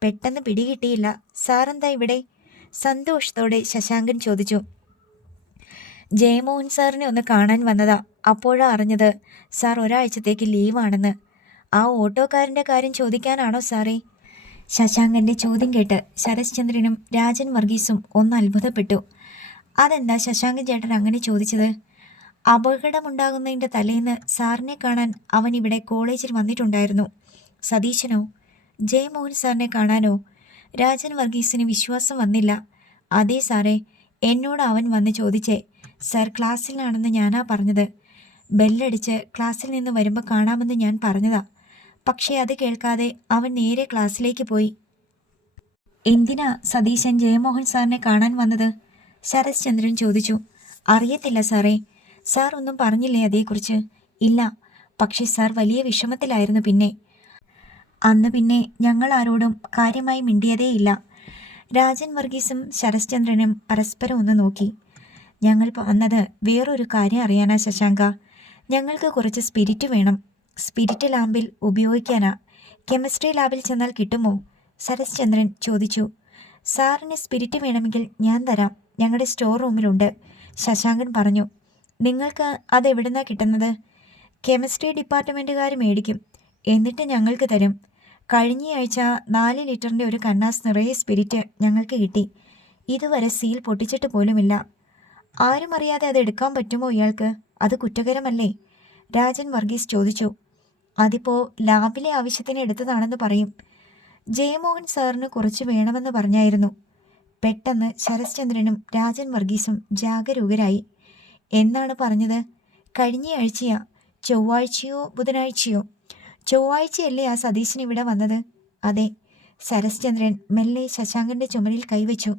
പെട്ടെന്ന് പിടികിട്ടിയില്ല. സാറെന്താ ഇവിടെ? സന്തോഷത്തോടെ ശശാങ്കൻ ചോദിച്ചു. ജയമോഹൻ സാറിനെ ഒന്ന് കാണാൻ വന്നതാ. അപ്പോഴാ അറിഞ്ഞത് സാർ ഒരാഴ്ചത്തേക്ക് ലീവാണെന്ന്. ആ ഓട്ടോക്കാരൻ്റെ കാര്യം ചോദിക്കാനാണോ സാറേ? ശശാങ്കൻ്റെ ചോദ്യം കേട്ട് ശരത്ചന്ദ്രനും രാജൻ വർഗീസും ഒന്ന് അത്ഭുതപ്പെട്ടു. അതെന്താ ശശാങ്കൻ ചേട്ടൻ അങ്ങനെ ചോദിച്ചത്? അപകടമുണ്ടാകുന്നതിൻ്റെ തലേന്ന് സാറിനെ കാണാൻ അവൻ ഇവിടെ കോളേജിൽ വന്നിട്ടുണ്ടായിരുന്നു. സതീശനോ? ജയമോഹൻ സാറിനെ കാണാനോ? രാജൻ വർഗീസിന് വിശ്വാസം വന്നില്ല. അതെ സാറേ, എന്നോട് അവൻ വന്ന് ചോദിച്ചേ. സാർ ക്ലാസ്സിലാണെന്ന് ഞാനാ പറഞ്ഞത്. ബെല്ലടിച്ച് ക്ലാസ്സിൽ നിന്ന് വരുമ്പോൾ കാണാമെന്ന് ഞാൻ പറഞ്ഞതാ. പക്ഷേ അത് കേൾക്കാതെ അവൻ നേരെ ക്ലാസ്സിലേക്ക് പോയി. എന്തിനാ സതീശൻ ജയമോഹൻ സാറിനെ കാണാൻ വന്നത്? ശരത്ചന്ദ്രൻ ചോദിച്ചു. അറിയത്തില്ല സാറേ. സാർ ഒന്നും പറഞ്ഞില്ലേ അതേക്കുറിച്ച്? ഇല്ല, പക്ഷേ സാർ വലിയ വിഷമത്തിലായിരുന്നു. അന്ന് പിന്നെ ഞങ്ങൾ ആരോടും കാര്യമായി മിണ്ടിയതേയില്ല. രാജൻ വർഗീസും ശരത്ചന്ദ്രനും പരസ്പരം ഒന്ന് നോക്കി. ഞങ്ങൾ വന്നത് വേറൊരു കാര്യം അറിയാനാ ശശാങ്ക. ഞങ്ങൾക്ക് കുറച്ച് സ്പിരിറ്റ് വേണം. സ്പിരിറ്റ് ലാബിൽ ഉപയോഗിക്കാനാ. കെമിസ്ട്രി ലാബിൽ ചെന്നാൽ കിട്ടുമോ? ശരത്ചന്ദ്രൻ ചോദിച്ചു. സാറിന് സ്പിരിറ്റ് വേണമെങ്കിൽ ഞാൻ തരാം. ഞങ്ങളുടെ സ്റ്റോർ റൂമിലുണ്ട്, ശശാങ്കൻ പറഞ്ഞു. നിങ്ങൾക്ക് അതെവിടുന്നാ കിട്ടുന്നത്? കെമിസ്ട്രി ഡിപ്പാർട്ട്മെൻറ്റുകാർ മേടിക്കും, എന്നിട്ട് ഞങ്ങൾക്ക് തരും. കഴിഞ്ഞയാഴ്ച 4 ലിറ്ററിൻ്റെ ഒരു കന്നാസ് നിറയെ സ്പിരിറ്റ് ഞങ്ങൾക്ക് കിട്ടി. ഇതുവരെ സീൽ പൊട്ടിച്ചിട്ട് പോലുമില്ല. ആരും അറിയാതെ അത് എടുക്കാൻ പറ്റുമോ ഇയാൾക്ക്? അത് കുറ്റകരമല്ലേ? രാജൻ വർഗീസ് ചോദിച്ചു. അതിപ്പോൾ ലാബിലെ ആവശ്യത്തിന് എടുത്തതാണെന്ന് പറയും. ജയമോഹൻ സാറിന് കുറച്ച് വേണമെന്ന് പറഞ്ഞായിരുന്നു. പെട്ടെന്ന് ശരത്ചന്ദ്രനും രാജൻ വർഗീസും ജാഗരൂകരായി. എന്നാണ് പറഞ്ഞത്? കഴിഞ്ഞയാഴ്ചയാ. ചൊവ്വാഴ്ചയോ ബുധനാഴ്ചയോ? ചൊവ്വാഴ്ചയല്ലേ ആ സതീശൻ ഇവിടെ വന്നത്? അതെ. ശരത്ചന്ദ്രൻ മെല്ലെ ശശാങ്കൻ്റെ ചുമലിൽ കൈവച്ചു.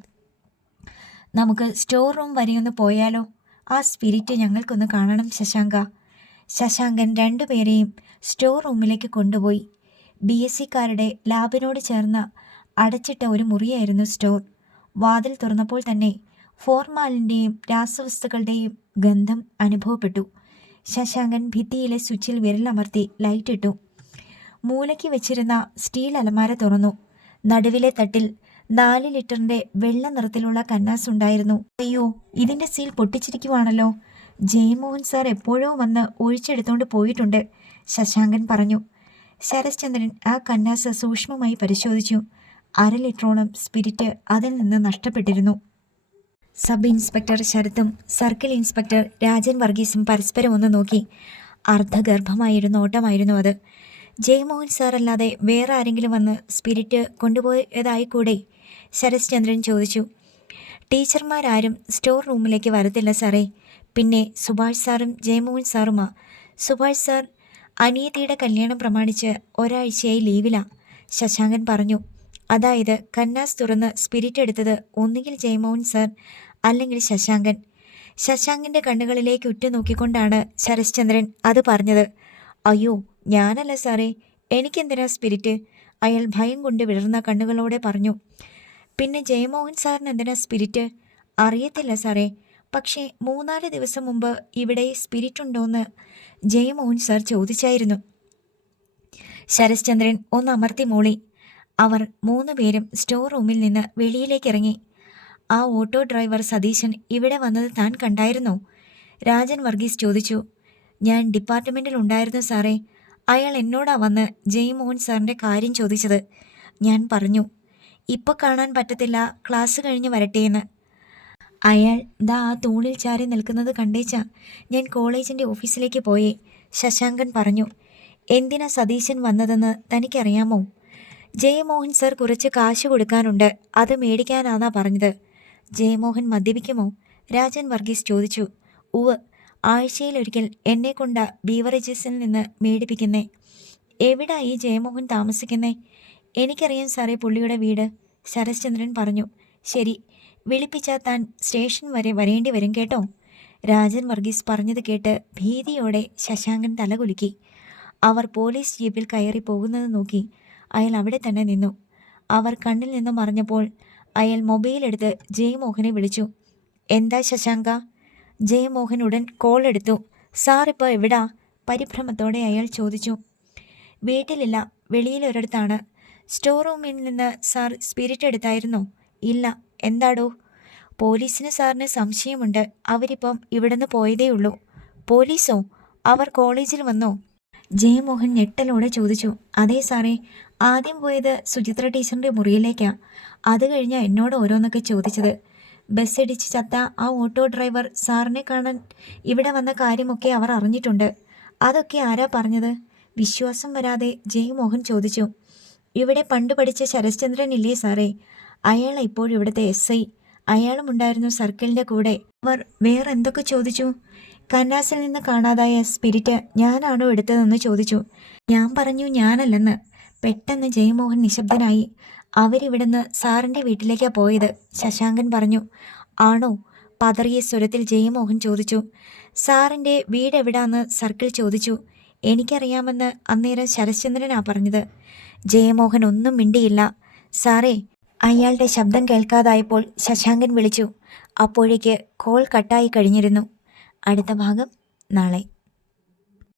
നമുക്ക് സ്റ്റോർ റൂം വരെയൊന്ന് പോയാലോ? ആ സ്പിരിറ്റ് ഞങ്ങൾക്കൊന്ന് കാണണം ശശാങ്ക. ശശാങ്കൻ 2 പേരെയും സ്റ്റോർ റൂമിലേക്ക് കൊണ്ടുപോയി. BSc-കാരുടെ ലാബിനോട് ചേർന്ന അടച്ചിട്ട ഒരു മുറിയായിരുന്നു സ്റ്റോർ. വാതിൽ തുറന്നപ്പോൾ തന്നെ ഫോർമാലിൻ്റെയും രാസവസ്തുക്കളുടെയും ഗന്ധം അനുഭവപ്പെട്ടു. ശശാങ്കൻ ഭിത്തിയിലെ സ്വിച്ചിൽ വിരലമർത്തി ലൈറ്റിട്ടു. മൂലയ്ക്ക് വെച്ചിരുന്ന സ്റ്റീൽ അലമാര തുറന്നു. നടുവിലെ തട്ടിൽ 4 ലിറ്ററിൻ്റെ വെള്ള നിറത്തിലുള്ള കന്നാസ് ഉണ്ടായിരുന്നു. അയ്യോ, ഇതിൻ്റെ സീൽ പൊട്ടിച്ചിരിക്കുവാണല്ലോ. ജയമോഹൻ സാർ എപ്പോഴോ വന്ന് ഒഴിച്ചെടുത്തോണ്ട് പോയിട്ടുണ്ട്, ശശാങ്കൻ പറഞ്ഞു. ശരത്ചന്ദ്രൻ ആ കന്നാസ് സൂക്ഷ്മമായി പരിശോധിച്ചു. 1/2 ലിറ്ററോളം സ്പിരിറ്റ് അതിൽ നിന്ന് നഷ്ടപ്പെട്ടിരുന്നു. സബ് ഇൻസ്പെക്ടർ ശരത്തും സർക്കിൾ ഇൻസ്പെക്ടർ രാജൻ വർഗീസും പരസ്പരം ഒന്ന് നോക്കി. അർദ്ധഗർഭമായൊരു നോട്ടമായിരുന്നു അത്. ജയമോഹൻ സാർ അല്ലാതെ വേറെ ആരെങ്കിലും വന്ന് സ്പിരിറ്റ് കൊണ്ടുപോയതായിക്കൂടെ? ശരത് ചന്ദ്രൻ ചോദിച്ചു. ടീച്ചർമാരാരും സ്റ്റോർ റൂമിലേക്ക് വരത്തില്ല സാറേ. പിന്നെ സുഭാഷ് സാറും ജയമോഹൻ സാറുമാ. സുഭാഷ് സാർ അനിയത്തിയുടെ കല്യാണം പ്രമാണിച്ച് ഒരാഴ്ചയായി ലീവിലാ, ശശാങ്കൻ പറഞ്ഞു. അതായത് കന്നാസ് തുറന്ന് സ്പിരിറ്റ് എടുത്തത് ഒന്നുകിൽ ജയമോഹൻ സാർ അല്ലെങ്കിൽ ശശാങ്കൻ. ശശാങ്കൻ്റെ കണ്ണുകളിലേക്ക് ഉറ്റുനോക്കിക്കൊണ്ടാണ് ശരത്ചന്ദ്രൻ അത് പറഞ്ഞത്. അയ്യോ, ഞാനല്ല സാറേ, എനിക്കെന്തിനാ സ്പിരിറ്റ്? അയാൾ ഭയം കൊണ്ട് വിടർന്ന കണ്ണുകളോടെ പറഞ്ഞു. പിന്നെ ജയമോഹൻ സാറിന് എന്തിനാ സ്പിരിറ്റ്? അറിയത്തില്ല സാറേ, പക്ഷേ 3-4 ദിവസം മുമ്പ് ഇവിടെ സ്പിരിറ്റ് ഉണ്ടോയെന്ന് ജയമോഹൻ സാർ ചോദിച്ചായിരുന്നു. ശരത്ചന്ദ്രൻ ഒന്ന് അമർത്തി മൂളി. അവർ 3 പേരും സ്റ്റോർ റൂമിൽ നിന്ന് വെളിയിലേക്ക് ഇറങ്ങി. ആ ഓട്ടോ ഡ്രൈവർ സതീശൻ ഇവിടെ വന്നത് താൻ കണ്ടായിരുന്നോ? രാജൻ വർഗീസ് ചോദിച്ചു. ഞാൻ ഡിപ്പാർട്ട്മെൻറ്റിൽ ഉണ്ടായിരുന്നു സാറേ. അയാൾ എന്നോടാ വന്ന് ജയമോഹൻ സാറിൻ്റെ കാര്യം ചോദിച്ചത്. ഞാൻ പറഞ്ഞു, ഇപ്പോൾ കാണാൻ പറ്റത്തില്ല, ക്ലാസ് കഴിഞ്ഞ് വരട്ടേന്ന്. അയാൾ ദാ ആ തൂണിൽ ചാരി നിൽക്കുന്നത് കണ്ടേച്ചാ ഞാൻ കോളേജിൻ്റെ ഓഫീസിലേക്ക് പോയേ, ശശാങ്കൻ പറഞ്ഞു. എന്തിനാ സതീശൻ വന്നതെന്ന് തനിക്കറിയാമോ? ജയമോഹൻ സാർ കുറച്ച് കാശ് കൊടുക്കാനുണ്ട്, അത് മേടിക്കാനാന്നാ പറഞ്ഞത്. ജയമോഹൻ മദ്യപിക്കുമോ? രാജൻ വർഗീസ് ചോദിച്ചു. ഉവ്, ആഴ്ചയിലൊരിക്കൽ എന്നെക്കൊണ്ട ബീവറേജസിൽ നിന്ന് മേടിപ്പിക്കുന്നേ. എവിടാ ഈ ജയമോഹൻ താമസിക്കുന്നേ? എനിക്കറിയാം സാറേ പുള്ളിയുടെ വീട്, ശരത്ചന്ദ്രൻ പറഞ്ഞു. ശരി, വിളിപ്പിച്ചാൽ താൻ സ്റ്റേഷൻ വരെ വരേണ്ടി വരും കേട്ടോ. രാജൻ വർഗീസ് പറഞ്ഞത് കേട്ട് ഭീതിയോടെ ശശാങ്കൻ തലകുലുക്കി. അവർ പോലീസ് ജീപ്പിൽ കയറി പോകുന്നത് നോക്കി അയാൾ അവിടെ തന്നെ നിന്നു. അവർ കണ്ണിൽ നിന്ന് മറഞ്ഞപ്പോൾ അയാൾ മൊബൈലെടുത്ത് ജയമോഹനെ വിളിച്ചു. എന്താ ശശാങ്ക? ജയമോഹൻ ഉടൻ കോൾ എടുത്തു. സാർ ഇപ്പോൾ എവിടാ? പരിഭ്രമത്തോടെ അയാൾ ചോദിച്ചു. വീട്ടിലില്ല, വെളിയിലൊരിടത്താണ്. സ്റ്റോർ റൂമിൽ നിന്ന് സാർ സ്പിരിറ്റ് എടുത്തായിരുന്നോ? ഇല്ല. എന്താടോ? പോലീസിന് സാറിന് സംശയമുണ്ട്, അവരിപ്പം ഇവിടുന്ന് പോയതേയുള്ളൂ. പോലീസോ? അവർ കോളേജിൽ വന്നോ? ജയമോഹൻ ഞെട്ടലോടെ ചോദിച്ചു. അതെ സാറേ, ആദ്യം പോയത് സുചിത്ര ടീച്ചറിൻ്റെ മുറിയിലേക്കാ. അത് കഴിഞ്ഞാൽ എന്നോട് ഓരോന്നൊക്കെ ചോദിച്ചത്. ബസ്സിടിച്ച് ചത്ത ആ ഓട്ടോ ഡ്രൈവർ സാറിനെ കാണാൻ ഇവിടെ വന്ന കാര്യമൊക്കെ അവർ അറിഞ്ഞിട്ടുണ്ട്. അതൊക്കെ ആരാ പറഞ്ഞത്? വിശ്വാസം വരാതെ ജയമോഹൻ ചോദിച്ചു. ഇവിടെ പണ്ട് പഠിച്ച ശരത്ചന്ദ്രൻ ഇല്ലേ സാറേ, അയാളാ ഇപ്പോഴിവിടുത്തെ SI. അയാളും ഉണ്ടായിരുന്നു സർക്കിളിൻ്റെ കൂടെ. അവർ വേറെ എന്തൊക്കെ ചോദിച്ചു? കന്നാസിൽ നിന്ന് കാണാതായ സ്പിരിറ്റ് ഞാനാണോ എടുത്തതെന്ന് ചോദിച്ചു. ഞാൻ പറഞ്ഞു ഞാനല്ലെന്ന്. പെട്ടെന്ന് ജയമോഹൻ നിശബ്ദനായി. അവരിവിടുന്ന് സാറിൻ്റെ വീട്ടിലേക്കാ പോയത്, ശശാങ്കൻ പറഞ്ഞു. ആണോ? പതറിയ സ്വരത്തിൽ ജയമോഹൻ ചോദിച്ചു. സാറിൻ്റെ വീടെവിടാന്ന് സർക്കിൾ ചോദിച്ചു. എനിക്കറിയാമെന്ന് അന്നേരം ശരത്ചന്ദ്രനാ പറഞ്ഞത്. ജയമോഹൻ ഒന്നും മിണ്ടിയില്ല. സാറേ, അയാളുടെ ശബ്ദം കേൾക്കാതായപ്പോൾ ശശാങ്കൻ വിളിച്ചു. അപ്പോഴേക്ക് കോൾ കട്ടായി കഴിഞ്ഞിരുന്നു. അടുത്ത ഭാഗം നാളെ.